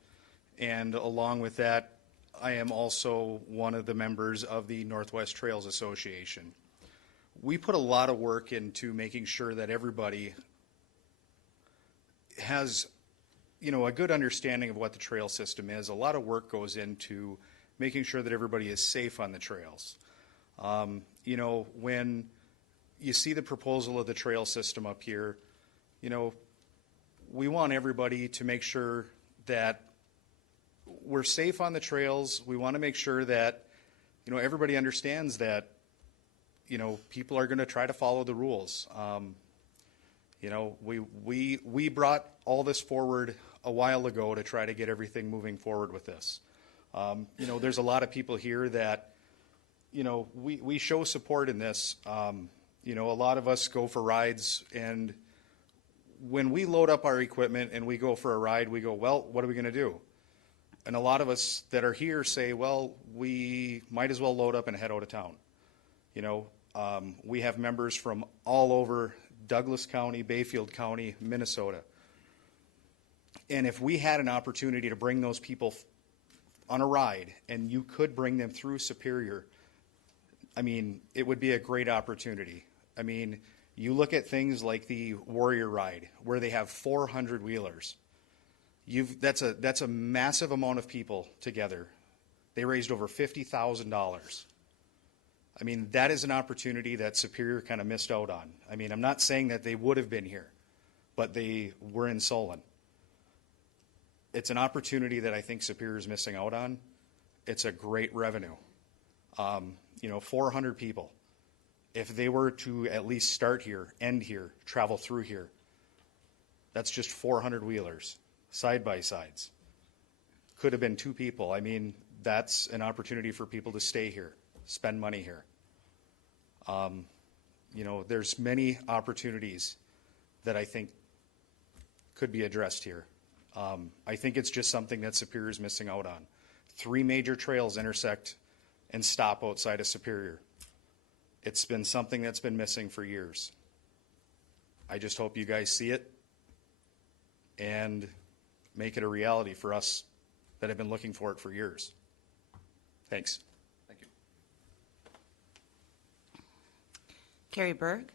And along with that, I am also one of the members of the Northwest Trails Association. We put a lot of work into making sure that everybody has, a good understanding of what the trail system is. A lot of work goes into making sure that everybody is safe on the trails. When you see the proposal of the trail system up here, we want everybody to make sure that we're safe on the trails. We want to make sure that, everybody understands that people are going to try to follow the rules. We brought all this forward a while ago to try to get everything moving forward with this. There's a lot of people here that, we show support in this. A lot of us go for rides, and when we load up our equipment and we go for a ride, we go, well, what are we going to do? And a lot of us that are here say, well, we might as well load up and head out of town. We have members from all over Douglas County, Bayfield County, Minnesota. And if we had an opportunity to bring those people on a ride and you could bring them through Superior, it would be a great opportunity. You look at things like the Warrior Ride where they have 400 wheelers. That's a massive amount of people together. They raised over $50,000. That is an opportunity that Superior kind of missed out on. I'm not saying that they would have been here, but they were in Solon. It's an opportunity that I think Superior is missing out on. It's a great revenue. 400 people. If they were to at least start here, end here, travel through here, that's just 400 wheelers, side-by-sides. Could have been 2 people. That's an opportunity for people to stay here, spend money here. There's many opportunities that I think could be addressed here. I think it's just something that Superior is missing out on. 3 major trails intersect and stop outside of Superior. It's been something that's been missing for years. I just hope you guys see it and make it a reality for us that have been looking for it for years. Thanks. Thank you. Carrie Berg.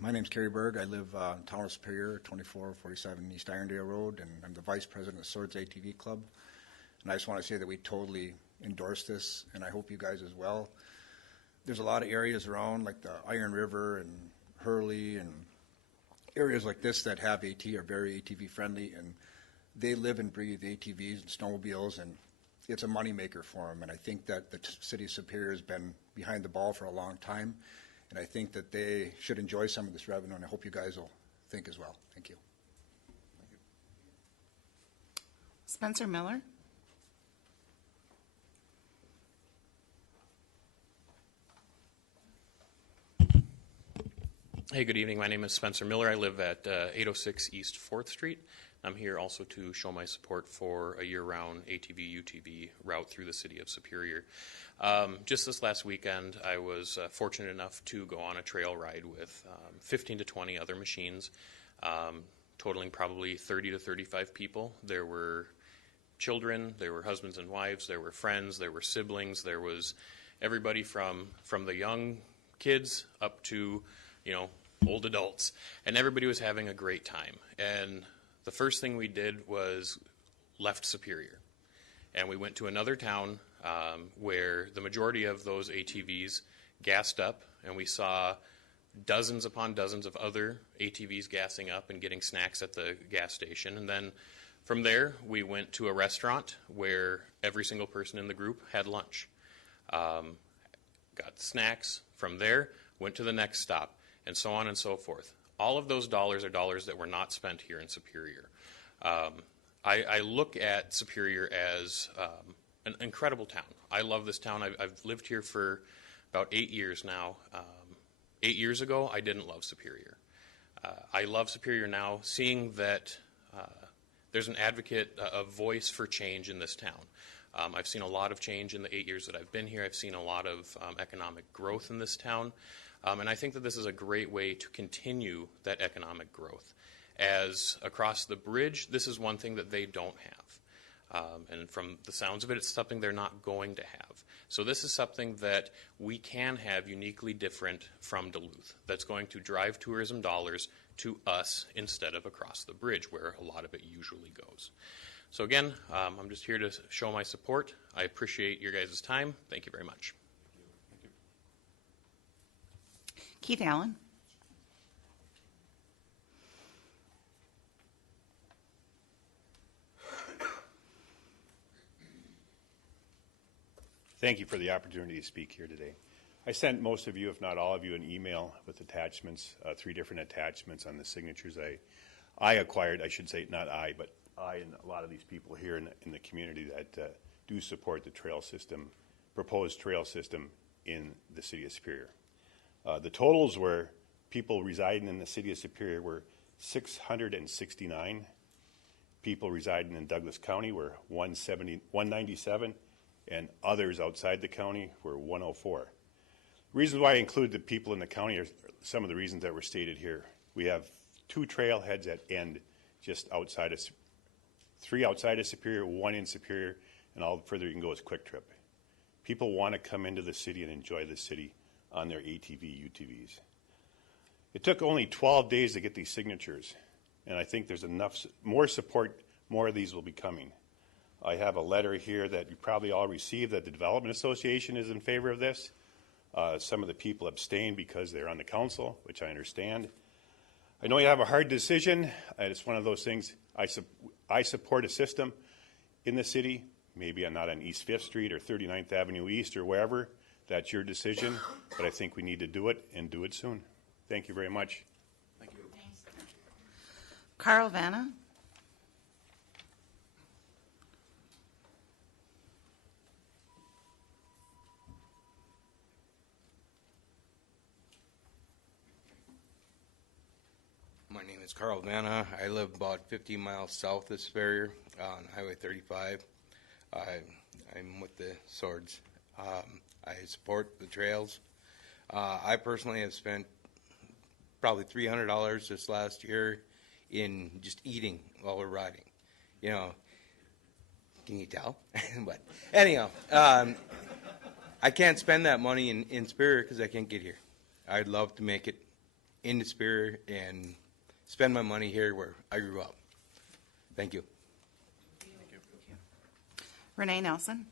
My name's Kerry Berg. I live in Town of Superior, 2447 East Irondale Road, and I'm the vice president of Swords ATV Club. And I just want to say that we totally endorse this, and I hope you guys as well. There's a lot of areas around, like the Iron River and Hurley, and areas like this that have AT are very ATV friendly, and they live and breathe ATVs and snowmobiles, and it's a moneymaker for them. And I think that the city of Superior has been behind the ball for a long time. And I think that they should enjoy some of this revenue, and I hope you guys will think as well. Thank you. Spencer Miller. Hey, good evening. My name is Spencer Miller. I live at 806 East 4th Street. I'm here also to show my support for a year-round ATV, UTV route through the city of Superior. Just this last weekend, I was fortunate enough to go on a trail ride with 15 to 20 other machines, totaling probably 30 to 35 people. There were children, there were husbands and wives, there were friends, there were siblings, there was everybody from the young kids up to, old adults. And everybody was having a great time. And the first thing we did was left Superior. And we went to another town where the majority of those ATVs gassed up, and we saw dozens upon dozens of other ATVs gassing up and getting snacks at the gas station. And then from there, we went to a restaurant where every single person in the group had lunch. Got snacks. From there, went to the next stop, and so on and so forth. All of those dollars are dollars that were not spent here in Superior. I look at Superior as an incredible town. I love this town. I've lived here for about 8 years now. 8 years ago, I didn't love Superior. I love Superior now, seeing that there's an advocate, a voice for change in this town. I've seen a lot of change in the 8 years that I've been here. I've seen a lot of economic growth in this town. And I think that this is a great way to continue that economic growth. As across the bridge, this is one thing that they don't have. And from the sounds of it, it's something they're not going to have. So this is something that we can have uniquely different from Duluth that's going to drive tourism dollars to us instead of across the bridge where a lot of it usually goes. So again, I'm just here to show my support. I appreciate your guys' time. Thank you very much. Keith Allen. Thank you for the opportunity to speak here today. I sent most of you, if not all of you, an email with attachments, 3 different attachments on the signatures I acquired. I should say not I, but I and a lot of these people here in the community that do support the trail system, proposed trail system in the city of Superior. The totals were people residing in the city of Superior were 669. People residing in Douglas County were 197, and others outside the county were 104. Reasons why I include the people in the county are some of the reasons that were stated here. We have 2 trailheads that end just outside of 3 outside of Superior, 1 in Superior, and all further you can go is Quick Trip. People want to come into the city and enjoy the city on their ATV, UTVs. It took only 12 days to get these signatures, and I think there's enough, more support, more of these will be coming. I have a letter here that you probably all received that the Development Association is in favor of this. Some of the people abstained because they're on the council, which I understand. I know you have a hard decision, and it's one of those things. I support a system in the city. Maybe I'm not on East 5th Street or 39th Avenue East or wherever. That's your decision, but I think we need to do it and do it soon. Thank you very much. Thank you. Carl Vanna. My name is Carl Vanna. I live about 50 miles south of Superior on Highway 35. I'm with the Swords. I support the trails. I personally have spent probably $300 this last year in just eating while we're riding. You know, can you tell? But anyhow, I can't spend that money in Superior because I can't get here. I'd love to make it into Superior and spend my money here where I grew up. Thank you. Renee Nelson.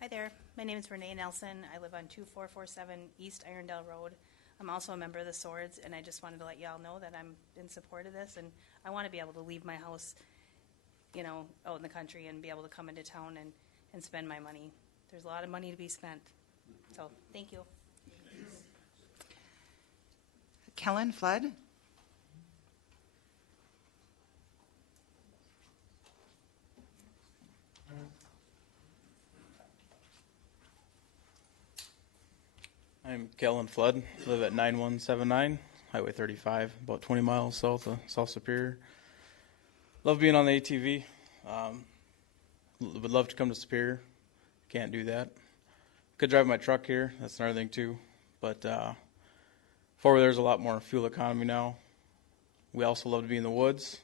Hi there. My name is Renee Nelson. I live on 2447 East Irondale Road. I'm also a member of the Swords, and I just wanted to let y'all know that I'm in support of this, and I want to be able to leave my house, you know, out in the country and be able to come into town and spend my money. There's a lot of money to be spent. So, thank you. Kellen Flood. I'm Kellen Flood, live at 9179 Highway 35, about 20 miles south of South Superior. Love being on the ATV. Would love to come to Superior. Can't do that. Could drive my truck here. That's another thing too. But four-wheeler's a lot more fuel economy now. We also love to be in the woods,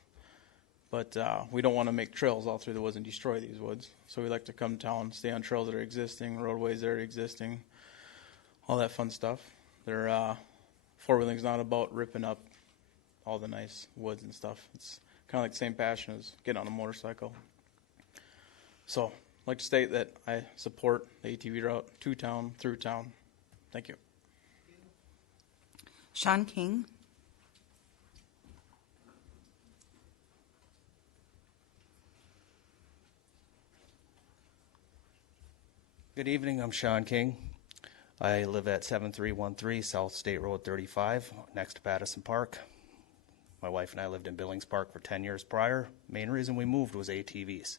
but we don't want to make trails all through the woods and destroy these woods. So we like to come to town, stay on trails that are existing, roadways that are existing, all that fun stuff. Four-wheeling's not about ripping up all the nice woods and stuff. It's kind of like the same passion as getting on a motorcycle. So I'd like to state that I support the ATV route to town, through town. Thank you. Sean King. Good evening, I'm Sean King. I live at 7313 South State Road 35, next to Pattison Park. My wife and I lived in Billings Park for 10 years prior. Main reason we moved was ATVs.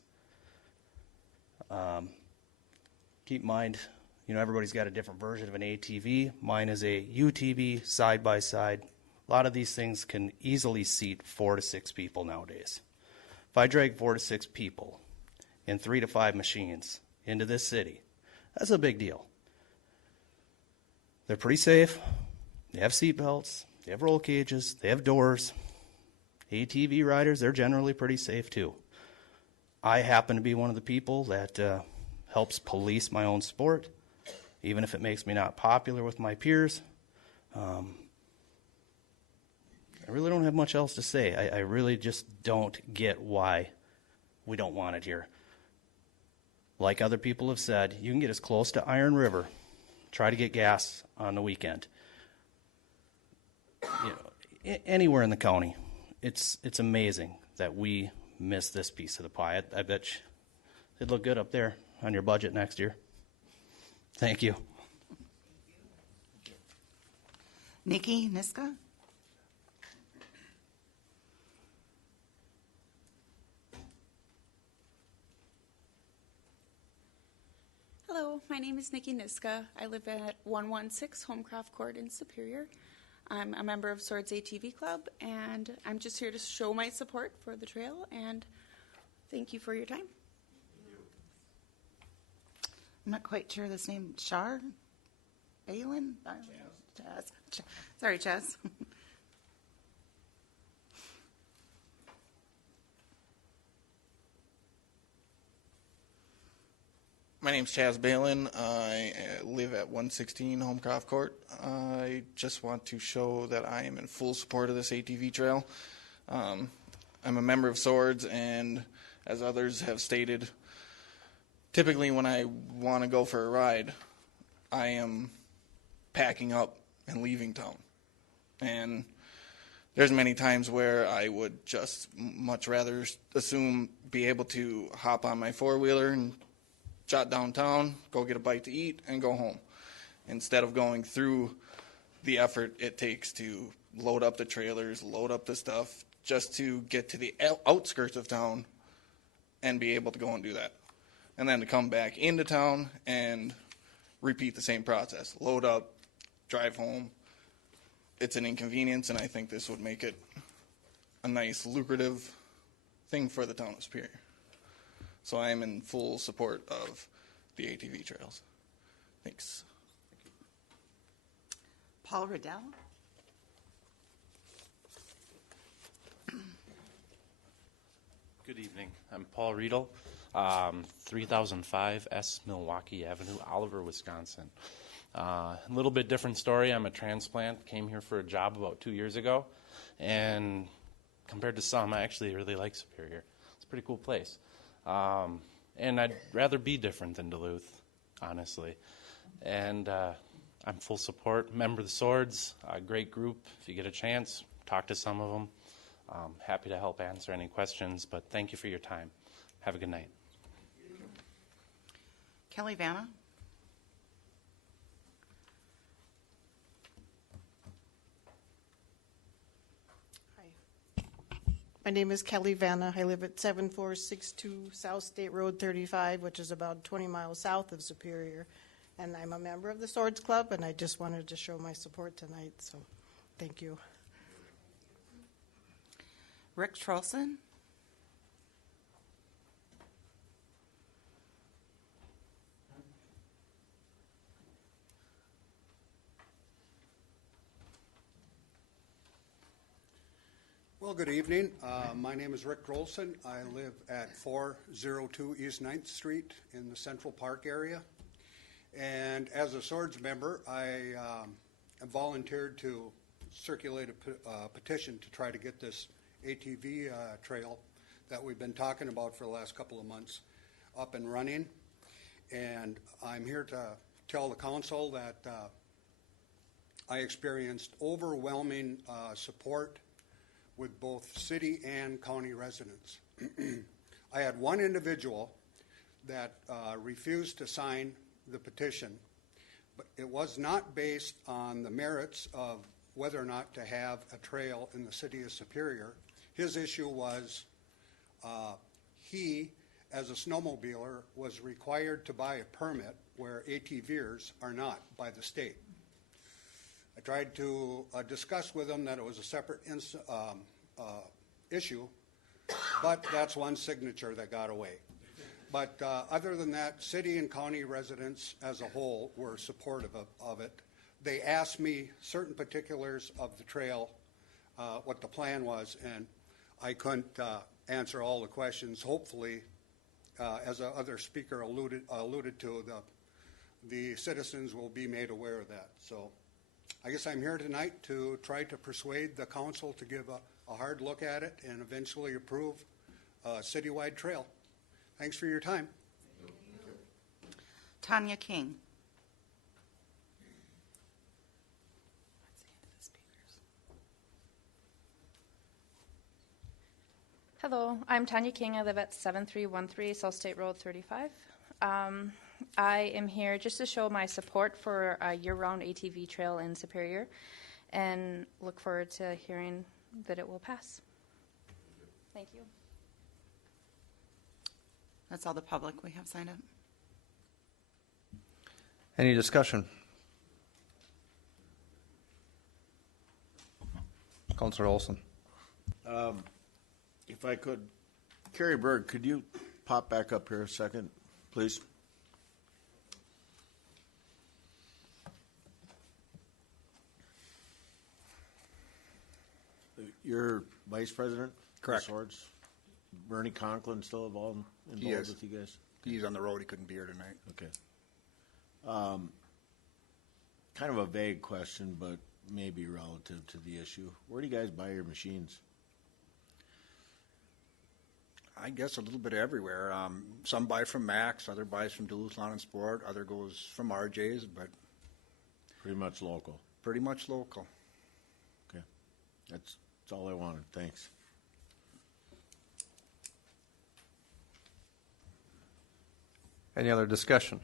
Keep in mind, you know, everybody's got a different version of an ATV. Mine is a UTV side-by-side. A lot of these things can easily seat 4 to 6 people nowadays. If I drag 4 to 6 people in 3 to 5 machines into this city, that's a big deal. They're pretty safe. They have seat belts. They have roll cages. They have doors. ATV riders, they're generally pretty safe too. I happen to be one of the people that helps police my own sport, even if it makes me not popular with my peers. I really don't have much else to say. I really just don't get why we don't want it here. Like other people have said, you can get as close to Iron River, try to get gas on the weekend. You know, anywhere in the county, it's amazing that we miss this piece of the pie. I bet you it'd look good up there on your budget next year. Thank you. Nikki Niska. Hello, my name is Nikki Niska. I live at 116 Homecraft Court in Superior. I'm a member of Swords ATV Club, and I'm just here to show my support for the trail, and thank you for your time. I'm not quite sure this name. Char? Balin? Chaz. Sorry, Chaz. My name's Chaz Balin. I live at 116 Homecraft Court. I just want to show that I am in full support of this ATV trail. I'm a member of Swords, and as others have stated, typically when I want to go for a ride, I am packing up and leaving town. And there's many times where I would just much rather be able to hop on my four-wheeler and jot downtown, go get a bite to eat, and go home, instead of going through the effort it takes to load up the trailers, load up the stuff, just to get to the outskirts of town and be able to go and do that. and then to come back into town and repeat the same process. Load up, drive home. It's an inconvenience, and I think this would make it a nice, lucrative thing for the town of Superior. So I am in full support of the ATV trails. Thanks. Paul Riddell. Good evening. I'm Paul Riedel, 3005 S Milwaukee Avenue, Oliver, Wisconsin. A little bit different story. I'm a transplant. Came here for a job about 2 years ago, and compared to some, I actually really like Superior. It's a pretty cool place. And I'd rather be different than Duluth, honestly. And I'm full support. Member of the Swords, a great group. If you get a chance, talk to some of them. Happy to help answer any questions, but thank you for your time. Have a good night. Kelly Vanna. My name is Kelly Vanna. I live at 7462 South State Road 35, which is about 20 miles south of Superior. And I'm a member of the Swords Club, and I just wanted to show my support tonight, so thank you. Rick Trolson. Well, good evening. My name is Rick Rolson. I live at 402 East 9th Street in the Central Park area. And as a Swords member, I volunteered to circulate a petition to try to get this ATV trail that we've been talking about for the last couple of months up and running. And I'm here to tell the council that I experienced overwhelming support with both city and county residents. I had one individual that refused to sign the petition, but it was not based on the merits of whether or not to have a trail in the city of Superior. His issue was he, as a snowmobiler, was required to buy a permit where ATVers are not by the state. I tried to discuss with him that it was a separate issue, but that's one signature that got away. But other than that, city and county residents as a whole were supportive of it. They asked me certain particulars of the trail, what the plan was, and I couldn't answer all the questions. Hopefully, as the other speaker alluded to, the citizens will be made aware of that. So I guess I'm here tonight to try to persuade the council to give a hard look at it and eventually approve a citywide trail. Thanks for your time. Tanya King. Hello, I'm Tanya King. I live at 7313 South State Road 35. I am here just to show my support for a year-round ATV trail in Superior and look forward to hearing that it will pass. Thank you. That's all the public we have signed up. Any discussion? Councilor Olson. If I could, Carrie Berg, could you pop back up here a second, please? You're vice president? Correct. Of Swords. Bernie Conklin still involved He is. with you guys? He's on the road. He couldn't be here tonight. Okay. Kind of a vague question, but maybe relative to the issue. Where do you guys buy your machines? I guess a little bit everywhere. Some buy from Max, other buys from Duluth Lawn and Sport, other goes from RJ's, but pretty much local. Pretty much local. Okay, that's all I wanted. Thanks. Any other discussion?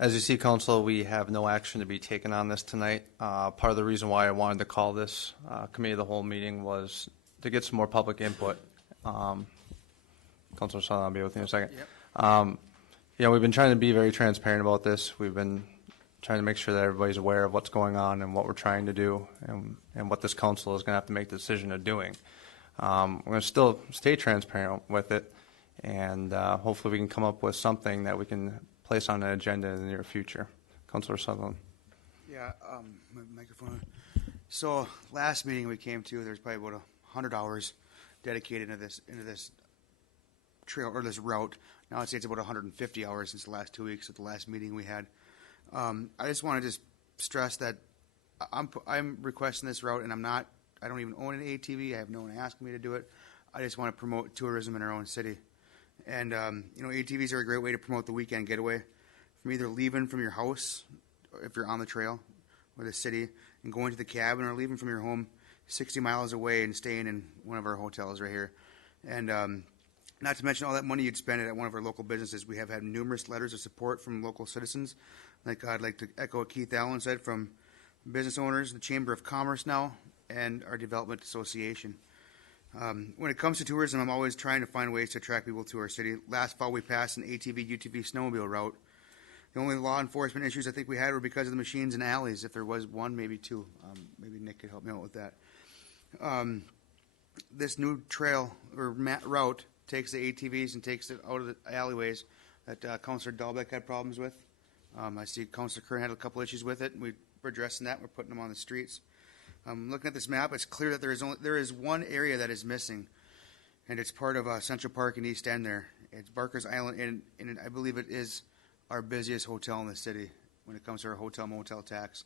As you see, council, we have no action to be taken on this tonight. Part of the reason why I wanted to call this committee of the whole meeting was to get some more public input. Councilor Sutherland, I'll be with you in a second. Yep. We've been trying to be very transparent about this. We've been trying to make sure that everybody's aware of what's going on and what we're trying to do and what this council is going to have to make the decision of doing. We're going to still stay transparent with it, and hopefully we can come up with something that we can place on an agenda in the near future. Councilor Sutherland. Yeah, my microphone. So last meeting we came to, there's probably about 100 hours dedicated into this trail or this route. Now I'd say it's about 150 hours since the last 2 weeks at the last meeting we had. I just want to just stress that I'm requesting this route, and I don't even own an ATV. I have no one asking me to do it. I just want to promote tourism in our own city. And, ATVs are a great way to promote the weekend getaway from either leaving from your house, if you're on the trail, or the city, and going to the cabin, or leaving from your home 60 miles away and staying in one of our hotels right here. And not to mention all that money you'd spend at one of our local businesses. We have had numerous letters of support from local citizens. I'd like to echo what Keith Allen said, from business owners, the Chamber of Commerce now, and our Development Association. When it comes to tourism, I'm always trying to find ways to attract people to our city. Last fall, we passed an ATV, UTV snowmobile route. The only law enforcement issues I think we had were because of the machines and alleys. If there was one, maybe two. Maybe Nick could help me out with that. This new trail or route takes the ATVs and takes it out of the alleyways that Councilor Dahlbeck had problems with. I see Councilor Kern had a couple issues with it. We're addressing that. We're putting them on the streets. Looking at this map, it's clear that there is one area that is missing, and it's part of Central Park in East End there. It's Barker's Island, and I believe it is our busiest hotel in the city when it comes to our hotel-motel tax.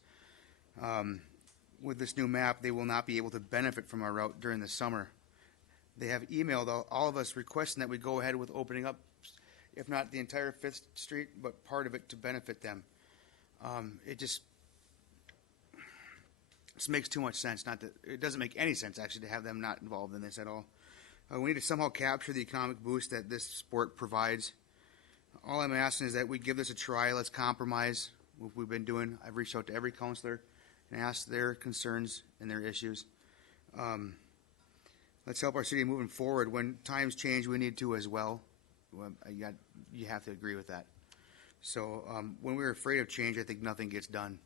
With this new map, they will not be able to benefit from our route during the summer. They have emailed all of us requesting that we go ahead with opening up, if not the entire 5th Street, but part of it to benefit them. It just makes too much sense. It doesn't make any sense, actually, to have them not involved in this at all. We need to somehow capture the economic boost that this sport provides. All I'm asking is that we give this a try. Let's compromise what we've been doing. I've reached out to every counselor and asked their concerns and their issues. Let's help our city moving forward. When times change, we need to as well. You have to agree with that. So when we're afraid of change, I think nothing gets done.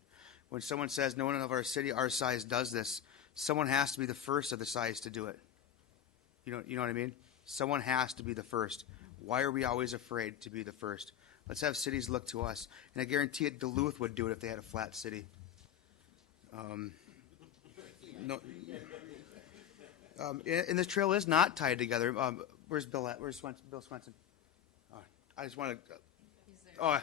When someone says no one of our city, our size, does this, someone has to be the first of the size to do it. You know what I mean? Someone has to be the first. Why are we always afraid to be the first? Let's have cities look to us. And I guarantee it, Duluth would do it if they had a flat city. No. And this trail is not tied together. Where's Bill at? Where's Swenson? Bill Swenson? I just want to.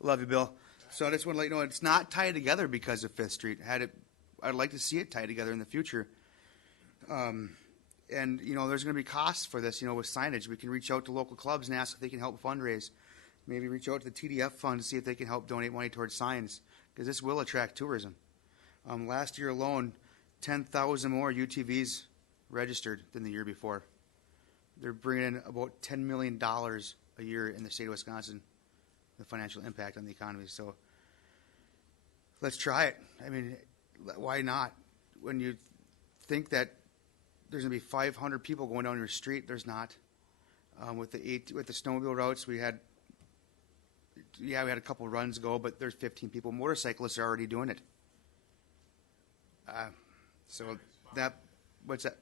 Love you, Bill. So I just want to let you know it's not tied together because of 5th Street. I'd like to see it tied together in the future. And there's going to be costs for this. With signage, we can reach out to local clubs and ask if they can help fundraise. Maybe reach out to the TDF fund to see if they can help donate money towards signs, because this will attract tourism. Last year alone, 10,000 more UTVs registered than the year before. They're bringing in about $10 million a year in the state of Wisconsin, the financial impact on the economy. So let's try it. I mean, why not? When you think that there's going to be 500 people going down your street, there's not. With the snowmobile routes, we had a couple runs go, but there's 15 people. Motorcyclists are already doing it. What's that?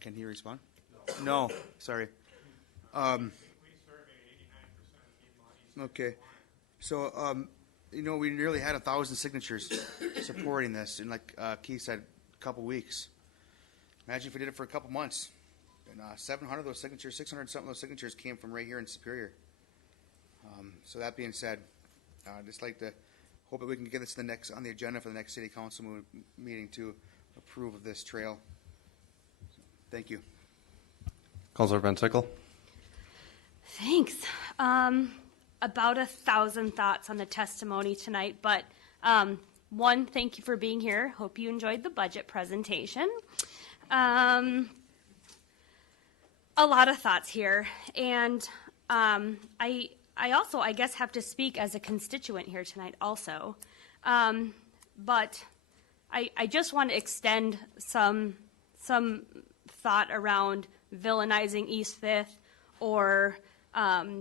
Can he respond? No, sorry. Okay. So, we nearly had 1,000 signatures supporting this in, like Keith said, a couple weeks. Imagine if we did it for a couple months. And 700 of those signatures, 600 something of those signatures came from right here in Superior. So that being said, I'd just like to hope that we can get this on the agenda for the next city council meeting to approve of this trail. Thank you. Councilor Van Sickle. Thanks. About 1,000 thoughts on the testimony tonight, but one, thank you for being here. Hope you enjoyed the budget presentation. A lot of thoughts here, and I also, I guess, have to speak as a constituent here tonight also. But I just want to extend some thought around villainizing East 5th or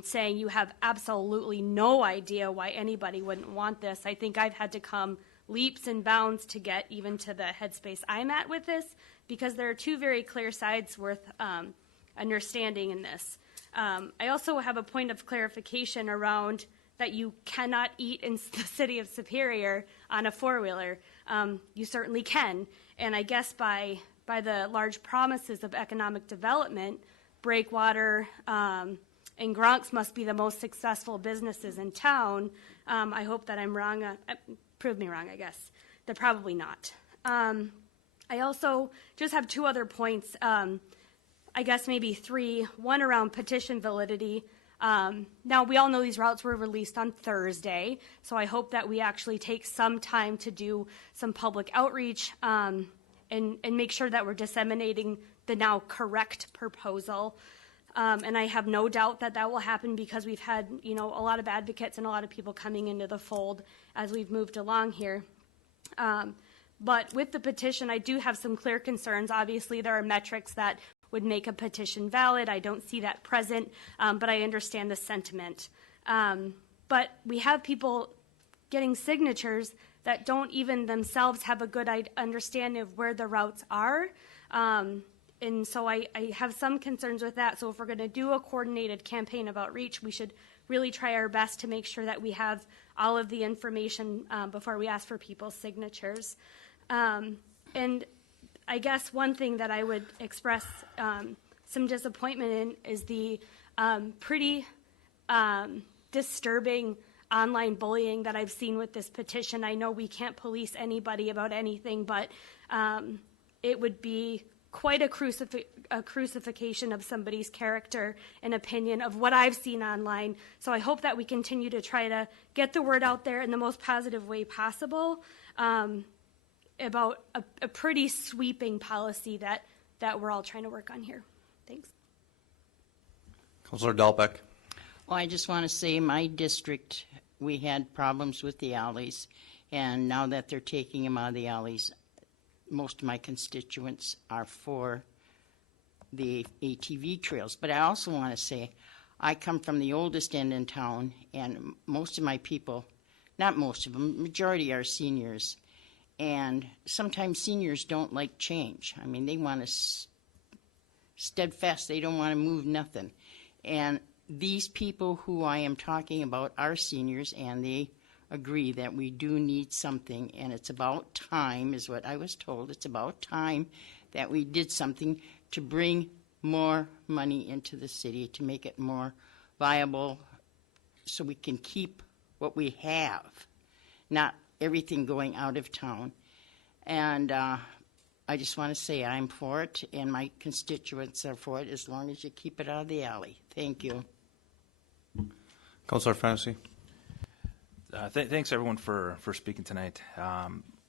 saying you have absolutely no idea why anybody wouldn't want this. I think I've had to come leaps and bounds to get even to the headspace I'm at with this, because there are two very clear sides worth understanding in this. I also have a point of clarification around that you cannot eat in the city of Superior on a four-wheeler. You certainly can. And I guess by the large promises of economic development, Breakwater and Gronks must be the most successful businesses in town. I hope that I'm wrong. Prove me wrong, I guess. They're probably not. I also just have two other points, I guess maybe three. One around petition validity. Now, we all know these routes were released on Thursday, so I hope that we actually take some time to do some public outreach and make sure that we're disseminating the now correct proposal. And I have no doubt that that will happen, because we've had, a lot of advocates and a lot of people coming into the fold as we've moved along here. But with the petition, I do have some clear concerns. Obviously, there are metrics that would make a petition valid. I don't see that present, but I understand the sentiment. But we have people getting signatures that don't even themselves have a good understanding of where the routes are. And so I have some concerns with that. So if we're going to do a coordinated campaign of outreach, we should really try our best to make sure that we have all of the information before we ask for people's signatures. And I guess one thing that I would express some disappointment in is the pretty disturbing online bullying that I've seen with this petition. I know we can't police anybody about anything, but it would be quite a crucifixion of somebody's character and opinion of what I've seen online. So I hope that we continue to try to get the word out there in the most positive way possible about a pretty sweeping policy that we're all trying to work on here. Thanks. Councilor Dalbeck. Well, I just want to say my district, we had problems with the alleys, and now that they're taking them out of the alleys, most of my constituents are for the ATV trails. But I also want to say I come from the oldest end in town, and most of my people, not most of them, majority are seniors. And sometimes seniors don't like change. I mean, they want to steadfast. They don't want to move nothing. And these people who I am talking about are seniors, and they agree that we do need something. And it's about time, is what I was told. It's about time that we did something to bring more money into the city, to make it more viable so we can keep what we have, not everything going out of town. And I just want to say I'm for it, and my constituents are for it, as long as you keep it out of the alley. Thank you. Councilor Fennessy. Thanks, everyone, for speaking tonight.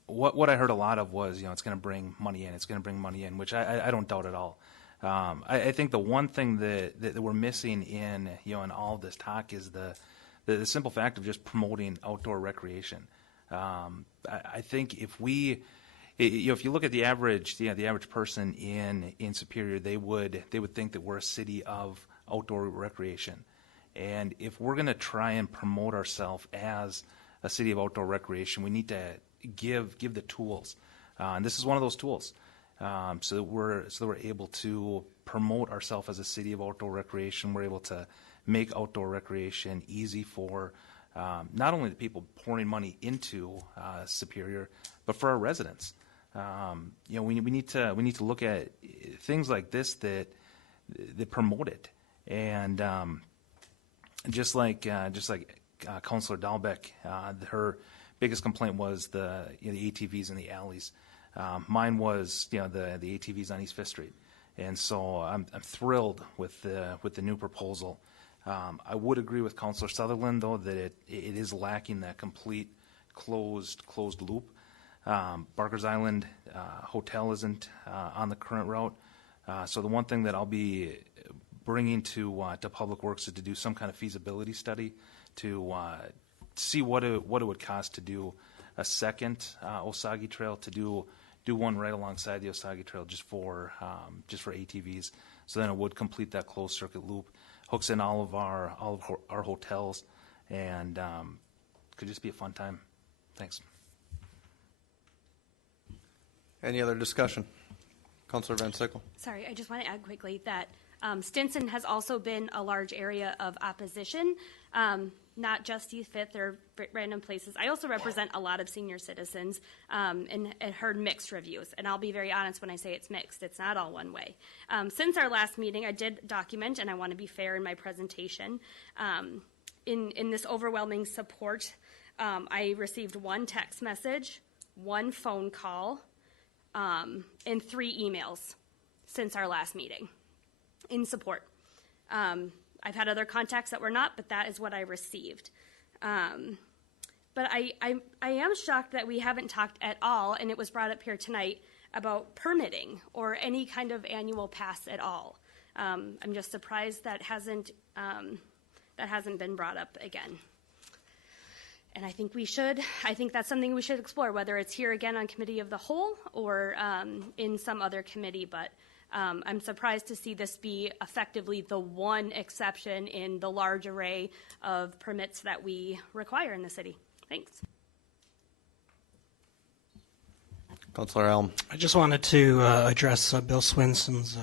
What I heard a lot of was, it's going to bring money in. It's going to bring money in, which I don't doubt at all. I think the one thing that we're missing in all of this talk is the simple fact of just promoting outdoor recreation. I think if you look at the average person in Superior, they would think that we're a city of outdoor recreation. And if we're going to try and promote ourselves as a city of outdoor recreation, we need to give the tools. And this is one of those tools. So that we're able to promote ourselves as a city of outdoor recreation. We're able to make outdoor recreation easy for not only the people pouring money into Superior, but for our residents. We need to look at things like this that promote it. And just like Councilor Dalbeck, her biggest complaint was the ATVs in the alleys. Mine was the ATVs on East Fifth Street, and so I'm thrilled with the new proposal. I would agree with Councilor Sutherland, though, that it is lacking that complete closed loop. Barker's Island Hotel isn't on the current route, so the one thing that I'll be bringing to Public Works is to do some kind of feasibility study to see what it would cost to do a second Osage Trail, to do one right alongside the Osage Trail just for ATVs. So then it would complete that closed circuit loop. hooks in all of our hotels, and could just be a fun time. Thanks. Any other discussion? Councilor Van Sickle. Sorry, I just want to add quickly that Stinson has also been a large area of opposition, not just East Fifth or random places. I also represent a lot of senior citizens and heard mixed reviews. And I'll be very honest when I say it's mixed. It's not all one way. Since our last meeting, I did document, and I want to be fair in my presentation, in this overwhelming support, I received one text message, one phone call, and 3 emails since our last meeting in support. I've had other contacts that were not, but that is what I received. But I am shocked that we haven't talked at all, and it was brought up here tonight, about permitting or any kind of annual pass at all. I'm just surprised that hasn't been brought up again. And I think that's something we should explore, whether it's here again on Committee of the Whole or in some other committee. But I'm surprised to see this be effectively the one exception in the large array of permits that we require in the city. Thanks. Councilor Elm. I just wanted to address Bill Swinson's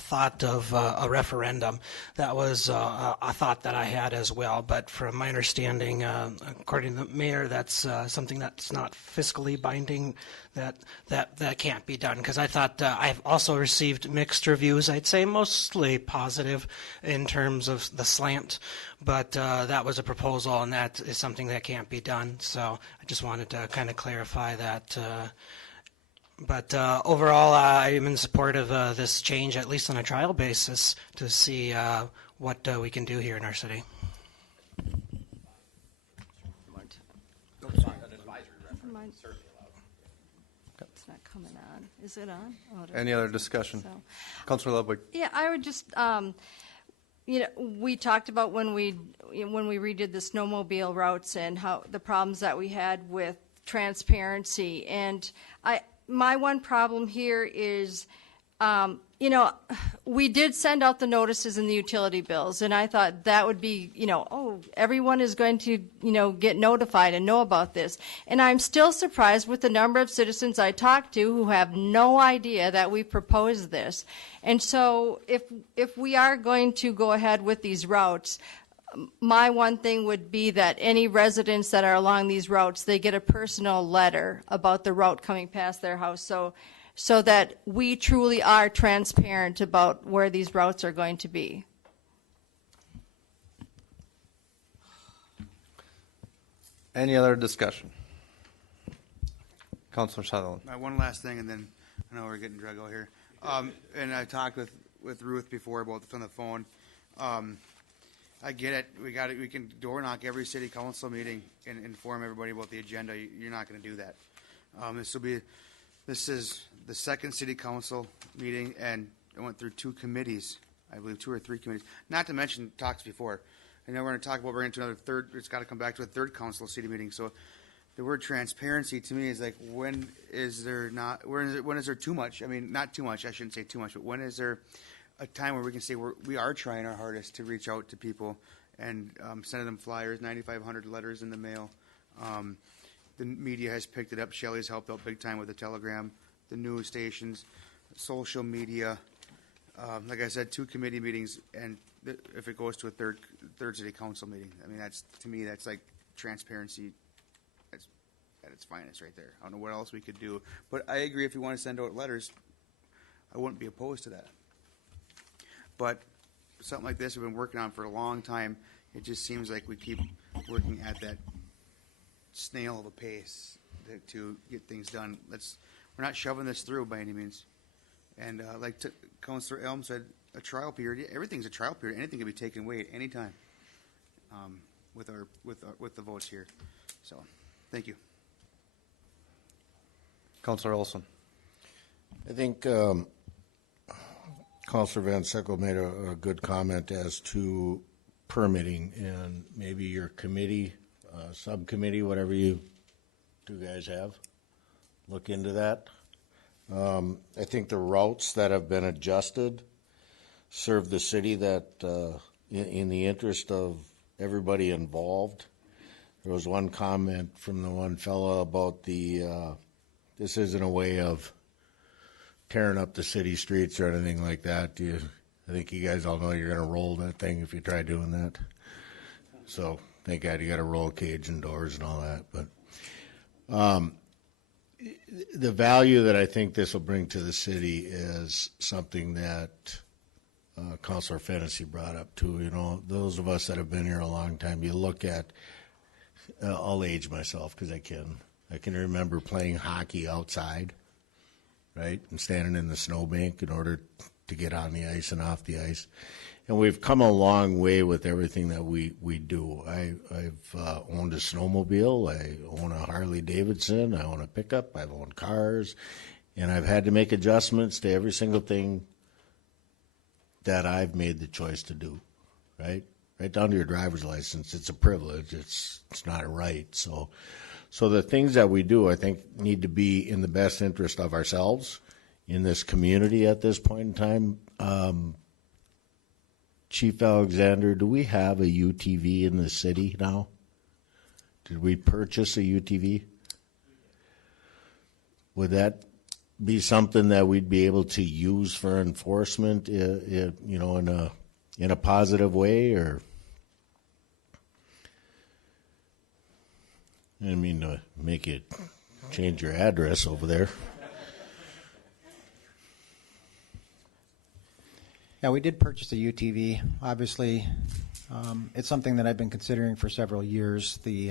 thought of a referendum. That was a thought that I had as well, but from my understanding, according to the mayor, that's something that's not fiscally binding, that can't be done, because I thought I've also received mixed reviews. I'd say mostly positive in terms of the slant, but that was a proposal, and that is something that can't be done. So I just wanted to kind of clarify that. But overall, I'm in support of this change, at least on a trial basis, to see what we can do here in our city. It's not coming on. Is it on? Oh, it is. Any other discussion? So. Councilor Ludwig. Yeah, I would just, we talked about when we redid the snowmobile routes and how the problems that we had with transparency, and my one problem here is, we did send out the notices in the utility bills, and I thought that would be, everyone is going to, get notified and know about this. And I'm still surprised with the number of citizens I talked to who have no idea that we proposed this. And so if we are going to go ahead with these routes, my one thing would be that any residents that are along these routes, they get a personal letter about the route coming past their house, so that we truly are transparent about where these routes are going to be. Any other discussion? Councilor Sutherland. One last thing, and then I know we're getting drug out here. And I talked with Ruth before about this on the phone. I get it. We can door knock every city council meeting and inform everybody about the agenda. You're not going to do that. This is the second city council meeting, and I went through 2 committees, I believe 2 or 3 committees. Not to mention talks before. And then we're going to talk about we're going to another third. It's got to come back to a third council city meeting. So the word transparency to me is like, when is there too much? I mean, not too much. I shouldn't say too much, but when is there a time where we can say we are trying our hardest to reach out to people and send them flyers, 9,500 letters in the mail. The media has picked it up. Shelley's helped out big time with the Telegram, the news stations, social media. Like I said, 2 committee meetings, and if it goes to a third city council meeting, I mean, to me that's like transparency at its finest right there. I don't know what else we could do, but I agree. If you want to send out letters, I wouldn't be opposed to that. But something like this we've been working on for a long time. It just seems like we keep working at that snail of a pace to get things done. We're not shoving this through by any means. And like Councilor Elm said, a trial period. Everything's a trial period. Anything can be taken away at any time with the votes here. So, thank you. Councilor Olson. I think Councilor Van Sickle made a good comment as to permitting, and maybe your committee, subcommittee, whatever you two guys have, look into that. I think the routes that have been adjusted serve the city that in the interest of everybody involved, there was one comment from the one fellow about this isn't a way of tearing up the city streets or anything like that. I think you guys all know you're going to roll that thing if you try doing that. So thank God you got a roll cage and doors and all that. But the value that I think this will bring to the city is something that Councilor Fennessy brought up too. You know, those of us that have been here a long time, you look at, I'll age myself because I can remember playing hockey outside, right, and standing in the snowbank in order to get on the ice and off the ice. And we've come a long way with everything that we do. I've owned a snowmobile, I own a Harley Davidson, I own a pickup, I've owned cars, and I've had to make adjustments to every single thing that I've made the choice to do, right? Right down to your driver's license. It's a privilege. It's not a right. So the things that we do, I think, need to be in the best interest of ourselves in this community at this point in time. Chief Alexander, do we have a UTV in the city now? Did we purchase a UTV? Would that be something that we'd be able to use for enforcement, you know, in a positive way? Or I didn't mean to make you change your address over there. Yeah, we did purchase a UTV. Obviously, it's something that I've been considering for several years. The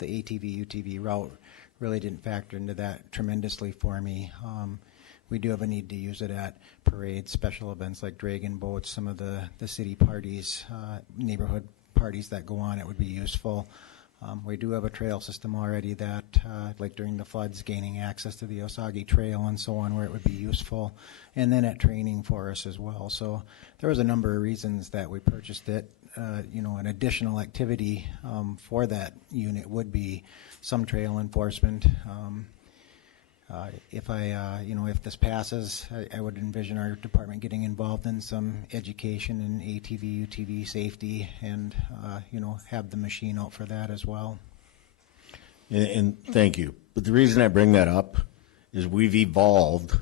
ATV UTV route really didn't factor into that tremendously for me. We do have a need to use it at parades, special events like Dragon Boats, some of the city parties, neighborhood parties that go on. It would be useful. We do have a trail system already that, like during the floods, gaining access to the Osage Trail and so on, where it would be useful, and then at training for us as well. So there was a number of reasons that we purchased it. You know, an additional activity for that unit would be some trail enforcement. If this passes, I would envision our department getting involved in some education in ATV, UTV safety, and have the machine out for that as well. And thank you. But the reason I bring that up is we've evolved,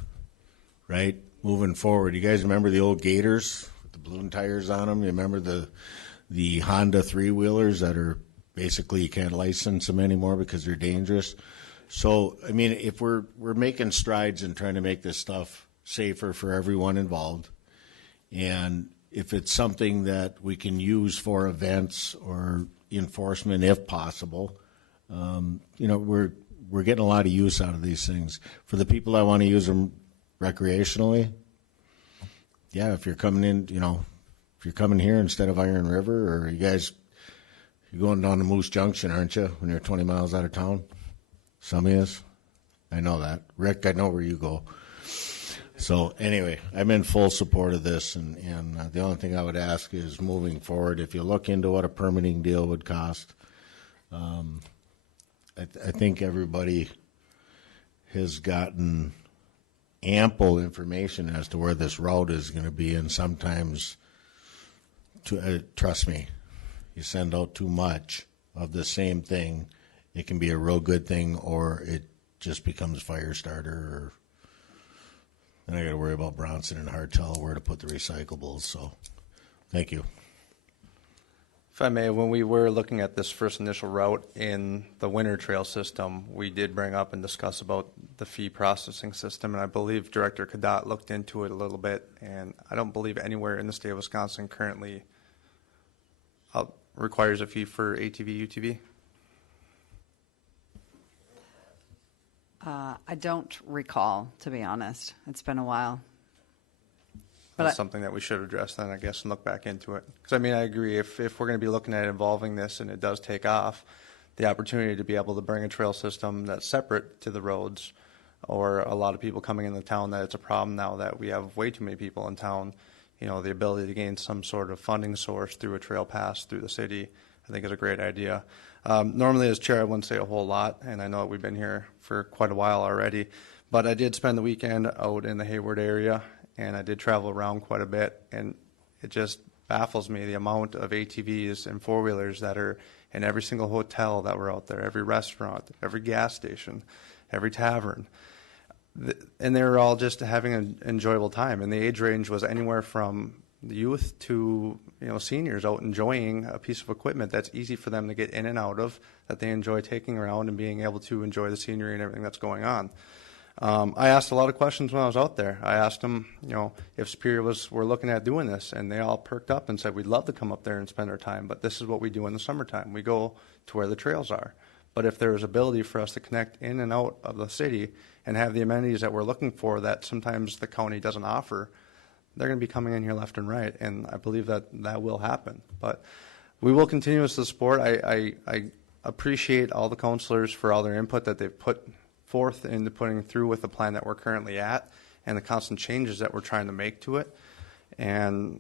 right, moving forward. You guys remember the old Gators with the balloon tires on them? You remember the Honda three-wheelers that are basically you can't license them anymore because they're dangerous? So, I mean, if we're making strides in trying to make this stuff safer for everyone involved, and if it's something that we can use for events or enforcement if possible, we're getting a lot of use out of these things. For the people that want to use them recreationally, yeah, if you're coming in, if you're coming here instead of Iron River, or you're going down to Moose Junction, aren't you, when you're 20 miles out of town? Some is. I know that. Rick, I know where you go. So anyway, I'm in full support of this, and the only thing I would ask is moving forward, if you look into what a permitting deal would cost, I think everybody has gotten ample information as to where this route is going to be, and sometimes, trust me, you send out too much of the same thing, it can be a real good thing, or it just becomes fire starter. Or then I got to worry about Bronson and Hartel where to put the recyclables. So, thank you. If I may, when we were looking at this first initial route in the winter trail system, we did bring up and discuss about the fee processing system, and I believe Director Cadet looked into it a little bit, and I don't believe anywhere in the state of Wisconsin currently requires a fee for ATV, UTV. I don't recall, to be honest. It's been a while. That's something that we should address then, I guess, and look back into it. Because, I mean, I agree. If we're going to be looking at involving this and it does take off, the opportunity to be able to bring a trail system that's separate to the roads, or a lot of people coming into town, that it's a problem now that we have way too many people in town, the ability to gain some sort of funding source through a trail pass through the city, I think is a great idea. Normally, as chair, I wouldn't say a whole lot, and I know we've been here for quite a while already, but I did spend the weekend out in the Hayward area, and I did travel around quite a bit, and it just baffles me, the amount of ATVs and four-wheelers that are in every single hotel that were out there, every restaurant, every gas station, every tavern. And they were all just having an enjoyable time. And the age range was anywhere from the youth to seniors out enjoying a piece of equipment that's easy for them to get in and out of, that they enjoy taking around and being able to enjoy the scenery and everything that's going on. I asked a lot of questions when I was out there. I asked them, if Superior were looking at doing this, and they all perked up and said, we'd love to come up there and spend our time, but this is what we do in the summertime. We go to where the trails are. But if there is ability for us to connect in and out of the city and have the amenities that we're looking for that sometimes the county doesn't offer, they're going to be coming in here left and right, and I believe that will happen. But we will continue to support. I appreciate all the councilors for all their input that they've put forth into putting through with the plan that we're currently at and the constant changes that we're trying to make to it. And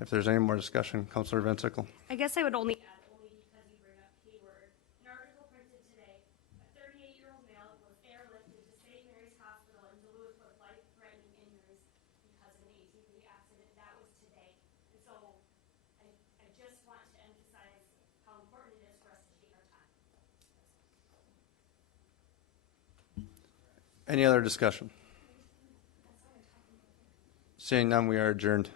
if there's any more discussion, Councilor Van Sickle. I guess I would only add, only because you bring up Hayward, an article printed today, a 38-year-old male was airlifted to St. Mary's Hospital in Duluth with life-threatening injuries because of an ATV accident. That was today. And so I just want to emphasize how important it is for us to take our time. Any other discussion? Seeing none, we are adjourned.